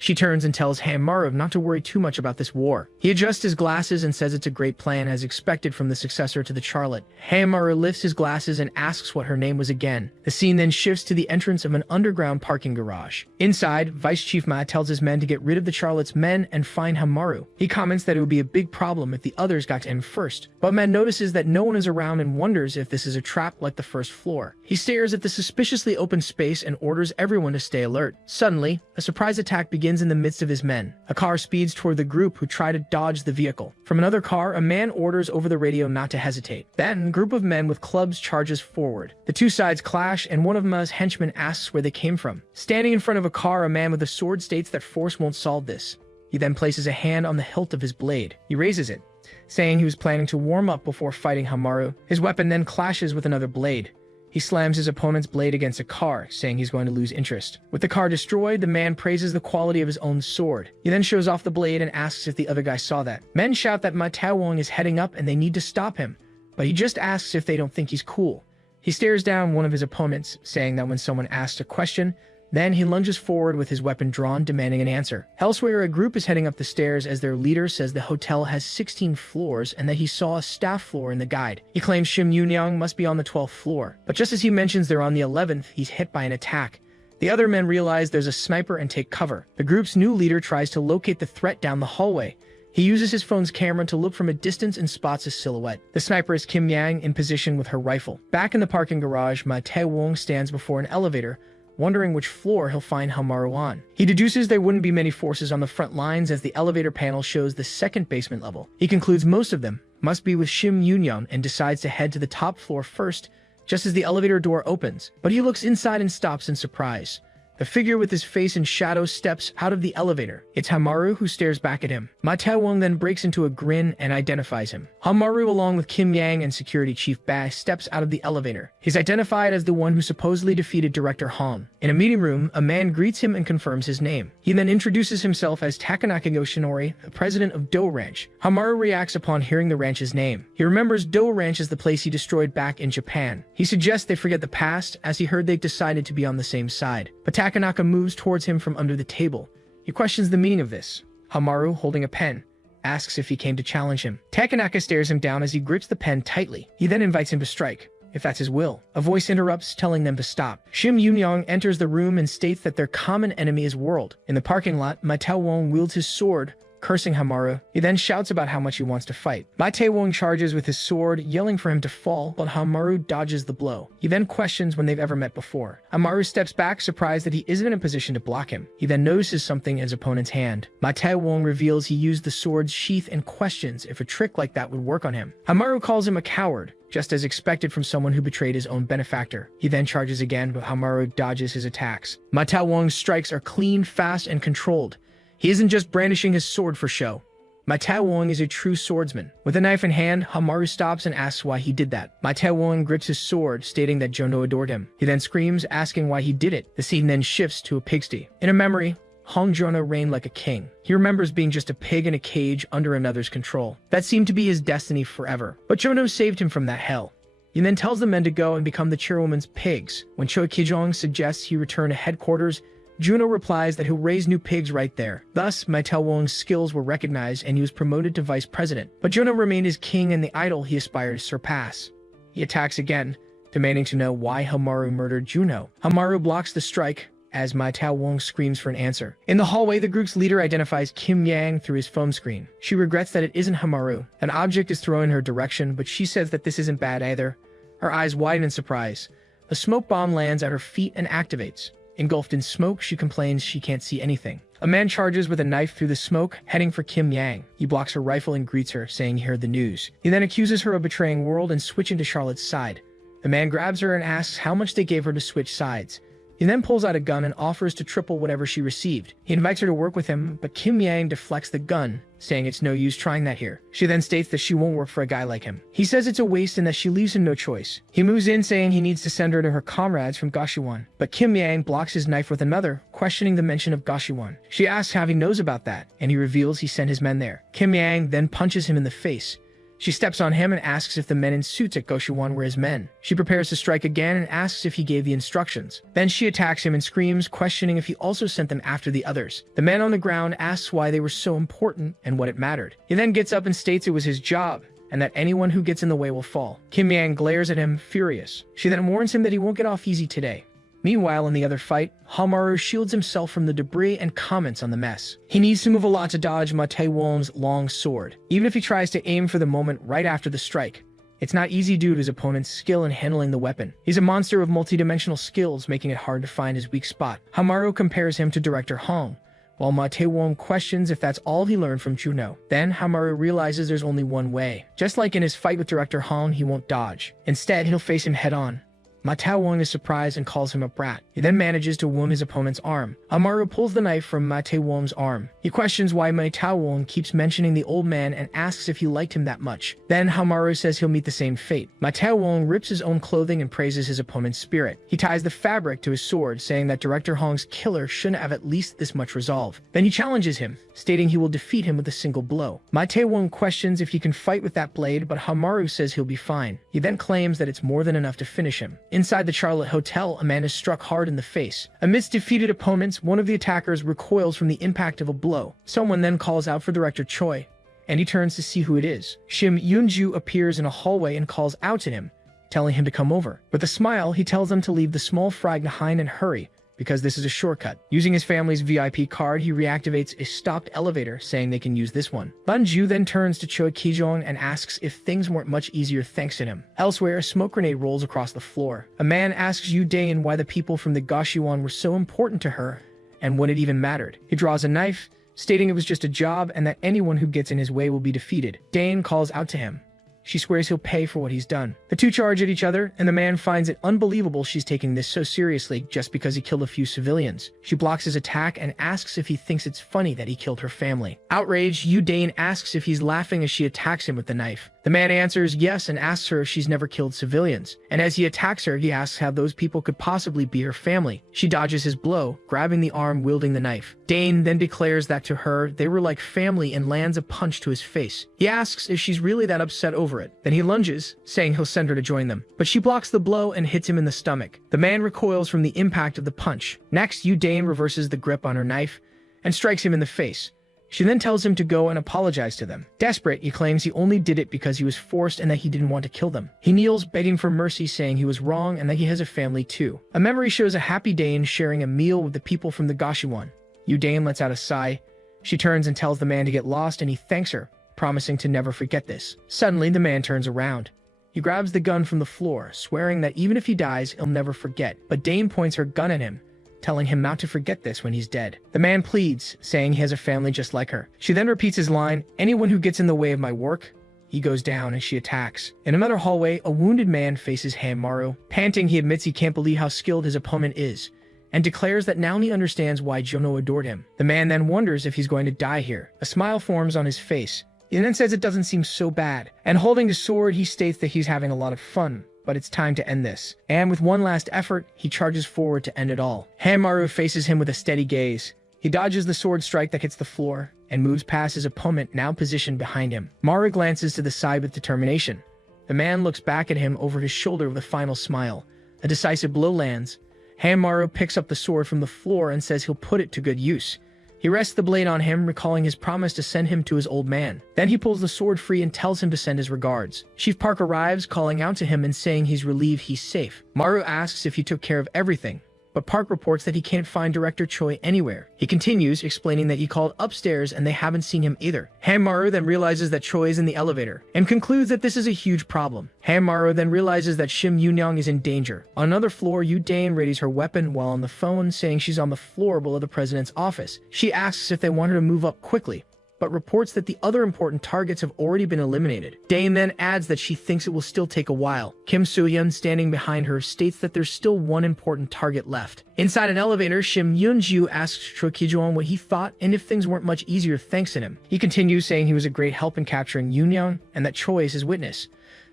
She turns and tells Hamaru not to worry too much about this war. He adjusts his glasses and says it's a great plan as expected from the successor to the Charlotte. Hamaru lifts his glasses and asks what her name was again. The scene then shifts to the entrance of an underground parking garage. Inside, Vice Chief Ma tells his men to get rid of the Charlotte's men and find Hamaru. He comments that it would be a big problem if the others got to him first, but Ma notices that no one is around and wonders if this is a trap like the first floor. He stares at the suspiciously open space and orders everyone to stay alert. Suddenly, a surprise attack begins in the midst of his men. A car speeds toward the group who try to dodge the vehicle. From another car, a man orders over the radio not to hesitate. Then, a group of men with clubs charges forward. The two sides clash and one of Ma's henchmen asks where they came from. Standing in front of a car, a man with a sword states that force won't solve this. He then places a hand on the hilt of his blade. He raises it, saying he was planning to warm up before fighting Hamaru. His weapon then clashes with another blade. He slams his opponent's blade against a car, saying he's going to lose interest. With the car destroyed, the man praises the quality of his own sword. He then shows off the blade and asks if the other guy saw that. Men shout that Ma Taowong is heading up and they need to stop him, but he just asks if they don't think he's cool. He stares down one of his opponents, saying that when someone asks a question, then he lunges forward with his weapon drawn, demanding an answer. Elsewhere, a group is heading up the stairs as their leader says the hotel has 16 floors and that he saw a staff floor in the guide. He claims Shim Yunyang must be on the 12th floor, but just as he mentions they're on the 11th, he's hit by an attack. The other men realize there's a sniper and take cover. The group's new leader tries to locate the threat down the hallway. He uses his phone's camera to look from a distance and spots a silhouette. The sniper is Kim Yang in position with her rifle. Back in the parking garage, Ma Taewong stands before an elevator, wondering which floor he'll find Hamaru on. He deduces there wouldn't be many forces on the front lines as the elevator panel shows the second basement level. He concludes most of them must be with Shim Yunyang and decides to head to the top floor first, just as the elevator door opens. But he looks inside and stops in surprise. The figure with his face in shadow steps out of the elevator. It's Hamaru who stares back at him. Ma Taewong then breaks into a grin and identifies him. Hamaru, along with Kim Yang and Security Chief Ba, steps out of the elevator. He's identified as the one who supposedly defeated Director Han. In a meeting room, a man greets him and confirms his name. He then introduces himself as Takanaka Yoshinori, the president of Do Ranch. Hamaru reacts upon hearing the ranch's name. He remembers Do Ranch as the place he destroyed back in Japan. He suggests they forget the past, as he heard they've decided to be on the same side. But Takanaka moves towards him from under the table. He questions the meaning of this. Hamaru, holding a pen, asks if he came to challenge him. Takanaka stares him down as he grips the pen tightly. He then invites him to strike, if that's his will. A voice interrupts, telling them to stop. Shim Yunyang enters the room and states that their common enemy is World. In the parking lot, Ma Taewong wields his sword, cursing Hamaru. He then shouts about how much he wants to fight. Ma Taewong charges with his sword, yelling for him to fall, but Hamaru dodges the blow. He then questions when they've ever met before. Hamaru steps back, surprised that he isn't in a position to block him. He then notices something in his opponent's hand. Ma Taewong reveals he used the sword's sheath and questions if a trick like that would work on him. Hamaru calls him a coward, just as expected from someone who betrayed his own benefactor. He then charges again, but Hamaru dodges his attacks. Ma Taewong's strikes are clean, fast, and controlled. He isn't just brandishing his sword for show. Ma Taewong is a true swordsman. With a knife in hand, Hamaru stops and asks why he did that. Ma Taewong grips his sword, stating that Jono adored him. He then screams, asking why he did it. The scene then shifts to a pigsty. In a memory, Hong Jono reigned like a king. He remembers being just a pig in a cage under another's control. That seemed to be his destiny forever. But Jono saved him from that hell. He then tells the men to go and become the chairwoman's pigs. When Choi Kijong suggests he return to headquarters, Juno replies that he'll raise new pigs right there. Thus, Ma Taewong's skills were recognized and he was promoted to vice president. But Juno remained his king and the idol he aspired to surpass. He attacks again, demanding to know why Hamaru murdered Juno. Hamaru blocks the strike as Ma Taewong screams for an answer. In the hallway, the group's leader identifies Kim Yang through his phone screen. She regrets that it isn't Hamaru. An object is thrown in her direction, but she says that this isn't bad either. Her eyes widen in surprise. A smoke bomb lands at her feet and activates. Engulfed in smoke, she complains she can't see anything. A man charges with a knife through the smoke, heading for Kim Yang. He blocks her rifle and greets her, saying he heard the news. He then accuses her of betraying World and switching to Charlotte's side. The man grabs her and asks how much they gave her to switch sides. He then pulls out a gun and offers to triple whatever she received. He invites her to work with him, but Kim Yang deflects the gun, saying it's no use trying that here. She then states that she won't work for a guy like him. He says it's a waste and that she leaves him no choice. He moves in, saying he needs to send her to her comrades from Gashiwan, but Kim Yang blocks his knife with another, questioning the mention of Gashiwan. She asks how he knows about that, and he reveals he sent his men there. Kim Yang then punches him in the face. She steps on him and asks if the men in suits at Goshuan were his men. She prepares to strike again and asks if he gave the instructions. Then she attacks him and screams, questioning if he also sent them after the others. The man on the ground asks why they were so important and what it mattered. He then gets up and states it was his job, and that anyone who gets in the way will fall. Kim Yang glares at him, furious. She then warns him that he won't get off easy today. Meanwhile, in the other fight, Hamaru shields himself from the debris and comments on the mess. He needs to move a lot to dodge Ma Tae-won's long sword. Even if he tries to aim for the moment right after the strike, it's not easy due to his opponent's skill in handling the weapon. He's a monster of multidimensional skills, making it hard to find his weak spot. Hamaru compares him to Director Hong, while Ma Tae-won questions if that's all he learned from Juno. Then Hamaru realizes there's only one way. Just like in his fight with Director Hong, he won't dodge. Instead, he'll face him head-on. Ma Tae-won is surprised and calls him a brat. He then manages to wound his opponent's arm. Hamaru pulls the knife from Ma Tae-won's arm. He questions why Ma Tae-won keeps mentioning the old man and asks if he liked him that much. Then Hamaru says he'll meet the same fate. Ma Tae-won rips his own clothing and praises his opponent's spirit. He ties the fabric to his sword, saying that Director Hong's killer shouldn't have at least this much resolve. Then he challenges him, stating he will defeat him with a single blow. Ma Tae-won questions if he can fight with that blade, but Hamaru says he'll be fine. He then claims that it's more than enough to finish him. Inside the Charlotte Hotel, a man is struck hard in the face. Amidst defeated opponents, one of the attackers recoils from the impact of a blow. Someone then calls out for Director Choi, and he turns to see who it is. Shim Yoonju appears in a hallway and calls out to him, telling him to come over. With a smile, he tells them to leave the small frag behind and hurry, because this is a shortcut. Using his family's VIP card, he reactivates a stopped elevator, saying they can use this one. Banju then turns to Choi Kijong and asks if things weren't much easier thanks to him. Elsewhere, a smoke grenade rolls across the floor. A man asks Yu Dain why the people from the Goshuan were so important to her, and what it even mattered. He draws a knife, stating it was just a job and that anyone who gets in his way will be defeated. Dain calls out to him. She swears he'll pay for what he's done. The two charge at each other, and the man finds it unbelievable she's taking this so seriously just because he killed a few civilians. She blocks his attack and asks if he thinks it's funny that he killed her family. Outraged, Yu Dain asks if he's laughing as she attacks him with the knife. The man answers yes and asks her if she's never killed civilians. And as he attacks her, he asks how those people could possibly be her family. She dodges his blow, grabbing the arm wielding the knife. Dain then declares that to her, they were like family and lands a punch to his face. He asks if she's really that upset over it. Then he lunges, saying he'll send her to join them. But she blocks the blow and hits him in the stomach. The man recoils from the impact of the punch. Next, Yu Dain reverses the grip on her knife and strikes him in the face. She then tells him to go and apologize to them. Desperate, he claims he only did it because he was forced and that he didn't want to kill them. He kneels, begging for mercy, saying he was wrong and that he has a family too. A memory shows a happy Dain sharing a meal with the people from the Goshuan. Yu Dain lets out a sigh. She turns and tells the man to get lost, and he thanks her, promising to never forget this. Suddenly, the man turns around. He grabs the gun from the floor, swearing that even if he dies, he'll never forget. But Dain points her gun at him, telling him not to forget this when he's dead. The man pleads, saying he has a family just like her. She then repeats his line, anyone who gets in the way of my work. He goes down and she attacks. In another hallway, a wounded man faces Hamaru. Panting, he admits he can't believe how skilled his opponent is, and declares that now he understands why Jono adored him. The man then wonders if he's going to die here. A smile forms on his face. He then says it doesn't seem so bad, and holding the sword, he states that he's having a lot of fun, but it's time to end this. And with one last effort, he charges forward to end it all. Hamaru faces him with a steady gaze. He dodges the sword strike that hits the floor, and moves past his opponent, now positioned behind him. Maru glances to the side with determination. The man looks back at him over his shoulder with a final smile. A decisive blow lands. Hamaru picks up the sword from the floor and says he'll put it to good use. He rests the blade on him, recalling his promise to send him to his old man. Then he pulls the sword free and tells him to send his regards. Chief Park arrives, calling out to him and saying he's relieved he's safe. Maru asks if he took care of everything, but Park reports that he can't find Director Choi anywhere. He continues, explaining that he called upstairs and they haven't seen him either. Hamaru then realizes that Choi is in the elevator, and concludes that this is a huge problem. Hamaru then realizes that Shim Yoonyang is in danger. On another floor, Yu Dain readies her weapon while on the phone, saying she's on the floor below the president's office. She asks if they want her to move up quickly, but reports that the other important targets have already been eliminated. Dain then adds that she thinks it will still take a while. Kim Soo-yeon, standing behind her, states that there's still one important target left. Inside an elevator, Shim Yoon-ju asks Choi Ki-jeon what he thought and if things weren't much easier thanks to him. He continues, saying he was a great help in capturing Yoon-young and that Choi is his witness.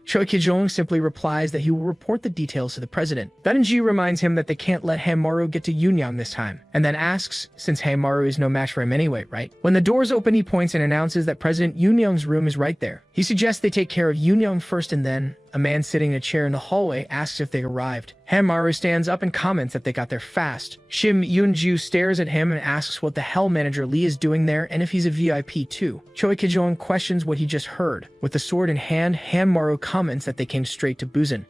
Choi Ki-jong simply replies that he will report the details to the president. Ji reminds him that they can't let Haemaru get to Yunyang this time, and then asks, since Haemaru is no match for him anyway, right? When the doors open, he points and announces that President Yunyang's room is right there. He suggests they take care of Yunyang first, and then a man sitting in a chair in the hallway asks if they arrived. Haemaru stands up and comments that they got there fast. Shim Yoon-ju stares at him and asks what the hell Manager Lee is doing there and if he's a VIP too. Choi Ki-jong questions what he just heard. With the sword in hand, Haemaru comments that they came straight to Busan.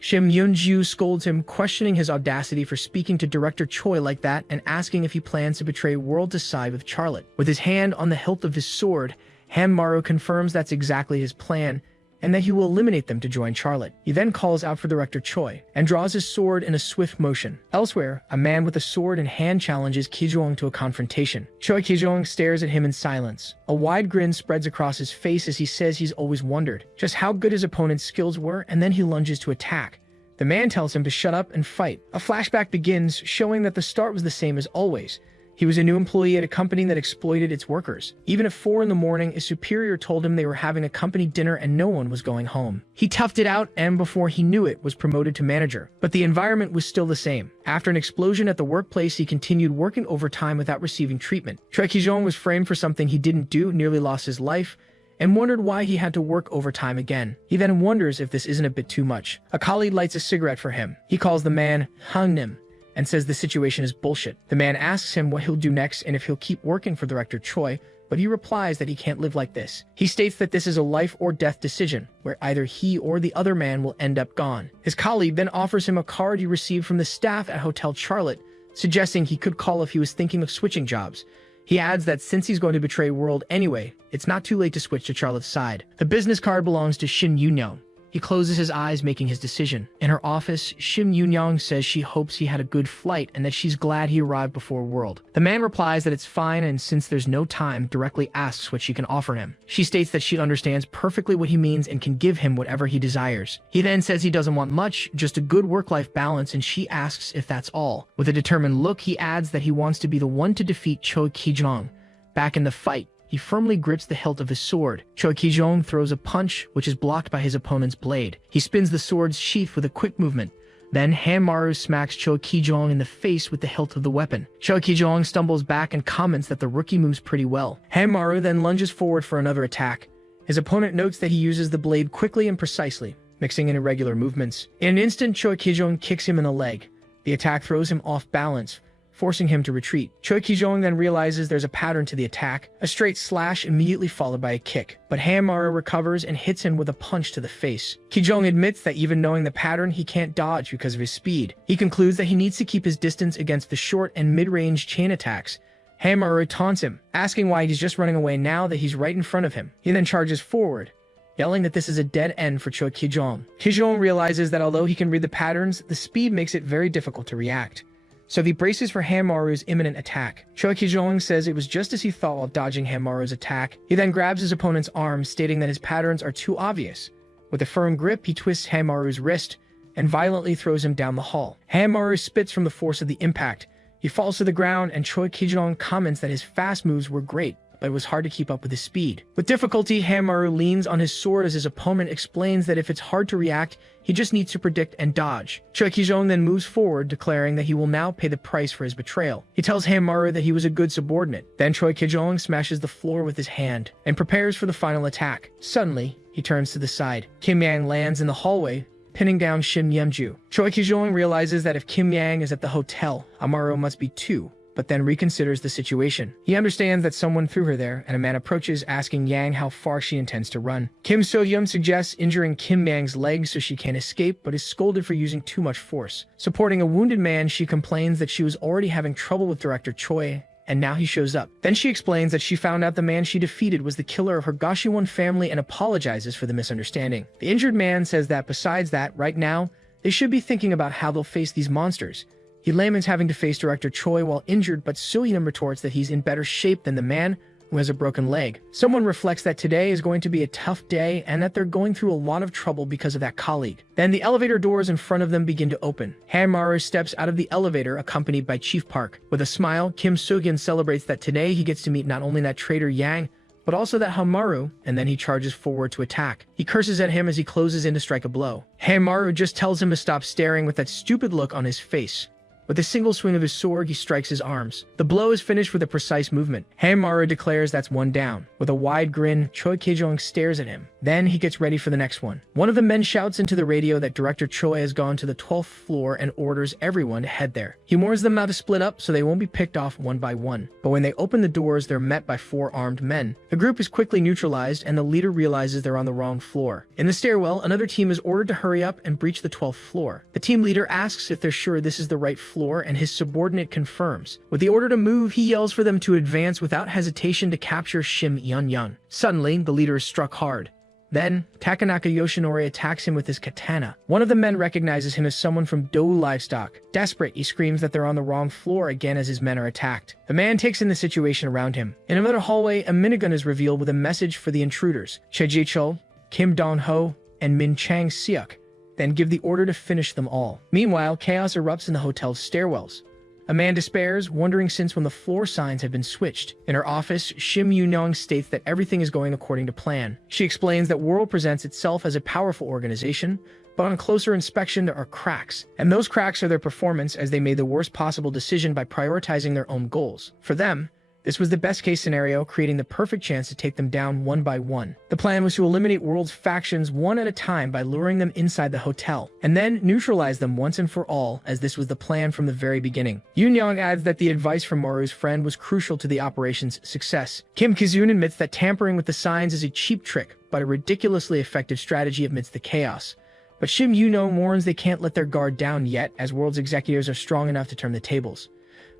Shim Yoon-ju scolds him, questioning his audacity for speaking to Director Choi like that and asking if he plans to betray World to side with Charlotte. With his hand on the hilt of his sword, Haemaru confirms that's exactly his plan, and that he will eliminate them to join Charlotte. He then calls out for Director Choi and draws his sword in a swift motion. Elsewhere, a man with a sword in hand challenges Ki-jong to a confrontation. Choi Ki-jong stares at him in silence. A wide grin spreads across his face as he says he's always wondered just how good his opponent's skills were, and then he lunges to attack. The man tells him to shut up and fight. A flashback begins, showing that the start was the same as always. He was a new employee at a company that exploited its workers. Even at 4 in the morning, his superior told him they were having a company dinner and no one was going home. He toughed it out and before he knew it, was promoted to manager. But the environment was still the same. After an explosion at the workplace, he continued working overtime without receiving treatment. Choi Ki-jong was framed for something he didn't do, nearly lost his life, and wondered why he had to work overtime again. He then wonders if this isn't a bit too much. A colleague lights a cigarette for him. He calls the man Hangnim and says the situation is bullshit. The man asks him what he'll do next and if he'll keep working for Director Choi, but he replies that he can't live like this. He states that this is a life or death decision, where either he or the other man will end up gone. His colleague then offers him a card he received from the staff at Hotel Charlotte, suggesting he could call if he was thinking of switching jobs. He adds that since he's going to betray World anyway, it's not too late to switch to Charlotte's side. The business card belongs to Shin Yoon-young. He closes his eyes, making his decision. In her office, Shim Yoon-young says she hopes he had a good flight and that she's glad he arrived before World. The man replies that it's fine, and since there's no time, directly asks what she can offer him. She states that she understands perfectly what he means and can give him whatever he desires. He then says he doesn't want much, just a good work-life balance, and she asks if that's all. With a determined look, he adds that he wants to be the one to defeat Choi Ki-jong. Back in the fight, he firmly grips the hilt of his sword. Choi Ki-jong throws a punch, which is blocked by his opponent's blade. He spins the sword's sheath with a quick movement. Then Haemaru smacks Choi Ki-jong in the face with the hilt of the weapon. Choi Ki-jong stumbles back and comments that the rookie moves pretty well. Haemaru then lunges forward for another attack. His opponent notes that he uses the blade quickly and precisely, mixing in irregular movements. In an instant, Choi Ki-jong kicks him in the leg. The attack throws him off balance, forcing him to retreat. Choi Ki-jong then realizes there's a pattern to the attack, a straight slash immediately followed by a kick. But Haemaru recovers and hits him with a punch to the face. Ki-jong admits that even knowing the pattern, he can't dodge because of his speed. He concludes that he needs to keep his distance against the short and mid-range chain attacks. Haemaru taunts him, asking why he's just running away now that he's right in front of him. He then charges forward, yelling that this is a dead end for Choi Ki-jong. Ki-jong realizes that although he can read the patterns, the speed makes it very difficult to react. So he braces for Haemaru's imminent attack. Choi Ki-jong says it was just as he thought while dodging Haemaru's attack. He then grabs his opponent's arm, stating that his patterns are too obvious. With a firm grip, he twists Haemaru's wrist and violently throws him down the hall. Haemaru spits from the force of the impact. He falls to the ground, and Choi Ki-jong comments that his fast moves were great, but it was hard to keep up with his speed. With difficulty, Haemaru leans on his sword as his opponent explains that if it's hard to react, he just needs to predict and dodge. Choi Ki-jong then moves forward, declaring that he will now pay the price for his betrayal. He tells Haemaru that he was a good subordinate. Then Choi Ki-jong smashes the floor with his hand and prepares for the final attack. Suddenly, he turns to the side. Kim Yang lands in the hallway, pinning down Shim Yeonju. Choi Ki-jong realizes that if Kim Yang is at the hotel, Amaru must be too, but then reconsiders the situation. He understands that someone threw her there, and a man approaches asking Yang how far she intends to run. Kim So-yeon suggests injuring Kim Yang's legs so she can escape, but is scolded for using too much force. Supporting a wounded man, she complains that she was already having trouble with Director Choi, and now he shows up. Then she explains that she found out the man she defeated was the killer of her Gashiwon family and apologizes for the misunderstanding. The injured man says that besides that, right now, they should be thinking about how they'll face these monsters. He laments having to face Director Choi while injured, but So-yeon retorts that he's in better shape than the man who has a broken leg. Someone reflects that today is going to be a tough day and that they're going through a lot of trouble because of that colleague. Then the elevator doors in front of them begin to open. Haemaru steps out of the elevator accompanied by Chief Park. With a smile, Kim So-yeon celebrates that today he gets to meet not only that traitor Yang, but also that Hamaru, and then he charges forward to attack. He curses at him as he closes in to strike a blow. Hamaru just tells him to stop staring with that stupid look on his face. With a single swing of his sword, he strikes his arms. The blow is finished with a precise movement. Hamaru declares that's one down. With a wide grin, Choi Ki-jong stares at him. Then he gets ready for the next one. One of the men shouts into the radio that Director Choi has gone to the 12th floor and orders everyone to head there. He warns them not to split up so they won't be picked off one by one. But when they open the doors, they're met by 4 armed men. The group is quickly neutralized and the leader realizes they're on the wrong floor. In the stairwell, another team is ordered to hurry up and breach the 12th floor. The team leader asks if they're sure this is the right floor, and his subordinate confirms. With the order to move, he yells for them to advance without hesitation to capture Shim Yun-yun. Suddenly, the leader is struck hard. Then, Takanaka Yoshinori attacks him with his katana. One of the men recognizes him as someone from Dou Livestock. Desperate, he screams that they're on the wrong floor again as his men are attacked. The man takes in the situation around him. In another hallway, a minigun is revealed with a message for the intruders. Che Ji-chul, Kim Dong-ho, and Min Chang-seok then give the order to finish them all. Meanwhile, chaos erupts in the hotel's stairwells. A man despairs, wondering since when the floor signs have been switched. In her office, Shim Yun-young states that everything is going according to plan. She explains that World presents itself as a powerful organization, but on closer inspection there are cracks. And those cracks are their performance, as they made the worst possible decision by prioritizing their own goals. For them, this was the best-case scenario, creating the perfect chance to take them down one by one. The plan was to eliminate World's factions one at a time by luring them inside the hotel, and then neutralize them once and for all, as this was the plan from the very beginning. Yun-young adds that the advice from Maru's friend was crucial to the operation's success. Kim Ki-zoon admits that tampering with the signs is a cheap trick, but a ridiculously effective strategy amidst the chaos. But Shim Yun-young warns they can't let their guard down yet, as World's executives are strong enough to turn the tables.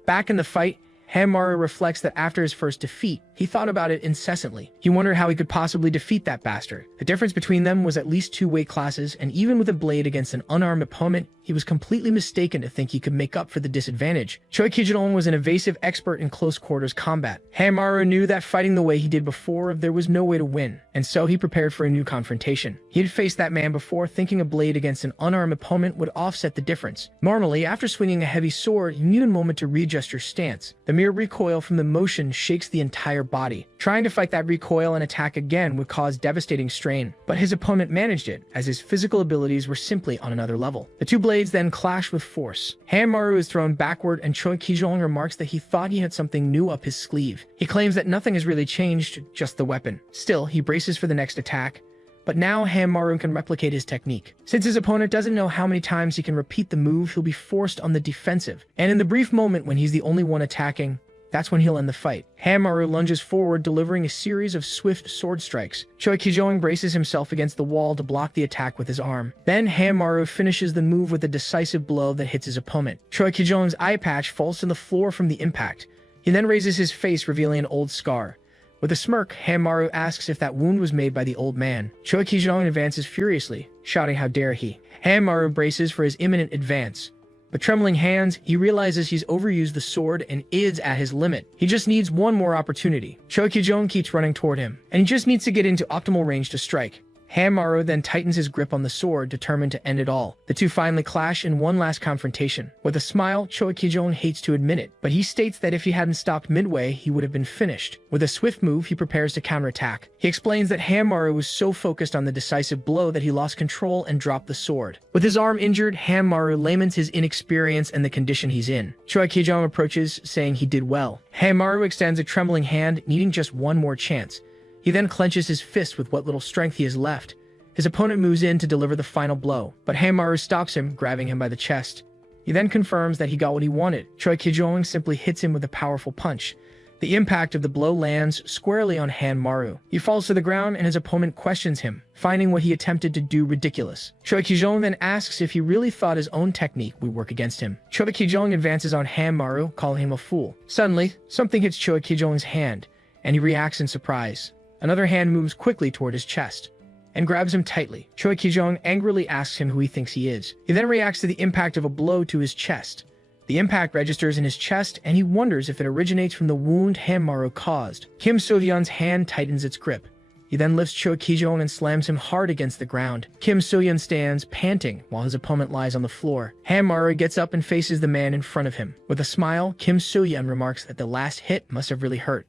Back in the fight, Hamaru reflects that after his first defeat, he thought about it incessantly. He wondered how he could possibly defeat that bastard. The difference between them was at least 2 weight classes, and even with a blade against an unarmed opponent, he was completely mistaken to think he could make up for the disadvantage. Choi Ki-jong was an evasive expert in close-quarters combat. Hamaru knew that fighting the way he did before, there was no way to win, and so he prepared for a new confrontation. He had faced that man before, thinking a blade against an unarmed opponent would offset the difference. Normally, after swinging a heavy sword, you need a moment to readjust your stance. The mere recoil from the motion shakes the entire body. Trying to fight that recoil and attack again would cause devastating strain, but his opponent managed it, as his physical abilities were simply on another level. The 2 blades then clash with force. Hamaru is thrown backward, and Choi Ki-jong remarks that he thought he had something new up his sleeve. He claims that nothing has really changed, just the weapon. Still, he braces for the next attack, but now Hamaru can replicate his technique. Since his opponent doesn't know how many times he can repeat the move, he'll be forced on the defensive. And in the brief moment when he's the only one attacking, that's when he'll end the fight. Hamaru lunges forward, delivering a series of swift sword strikes. Choi Ki-jong braces himself against the wall to block the attack with his arm. Then Hamaru finishes the move with a decisive blow that hits his opponent. Choi Ki-jong's eye patch falls to the floor from the impact. He then raises his face, revealing an old scar. With a smirk, Hamaru asks if that wound was made by the old man. Choi Ki-jong advances furiously, shouting how dare he. Hamaru braces for his imminent advance. With trembling hands, he realizes he's overused the sword and is at his limit. He just needs one more opportunity. Choi Ki-jong keeps running toward him, and he just needs to get into optimal range to strike. Hamaru then tightens his grip on the sword, determined to end it all. The two finally clash in one last confrontation. With a smile, Choi Ki-jong hates to admit it, but he states that if he hadn't stopped midway, he would have been finished. With a swift move, he prepares to counterattack. He explains that Hamaru was so focused on the decisive blow that he lost control and dropped the sword. With his arm injured, Hamaru laments his inexperience and the condition he's in. Choi Ki-jong approaches, saying he did well. Hamaru extends a trembling hand, needing just one more chance. He then clenches his fist with what little strength he has left. His opponent moves in to deliver the final blow, but Hamaru stops him, grabbing him by the chest. He then confirms that he got what he wanted. Choi Ki-jong simply hits him with a powerful punch. The impact of the blow lands squarely on Hamaru. He falls to the ground and his opponent questions him, finding what he attempted to do ridiculous. Choi Ki-jong then asks if he really thought his own technique would work against him. Choi Ki-jong advances on Hamaru, calling him a fool. Suddenly, something hits Choi Ki-jong's hand, and he reacts in surprise. Another hand moves quickly toward his chest and grabs him tightly. Choi Ki-jong angrily asks him who he thinks he is. He then reacts to the impact of a blow to his chest. The impact registers in his chest, and he wonders if it originates from the wound Hamaru caused. Kim So-yeon's hand tightens its grip. He then lifts Choi Ki-jong and slams him hard against the ground. Kim So-yeon stands, panting, while his opponent lies on the floor. Hamaru gets up and faces the man in front of him. With a smile, Kim So-yeon remarks that the last hit must have really hurt.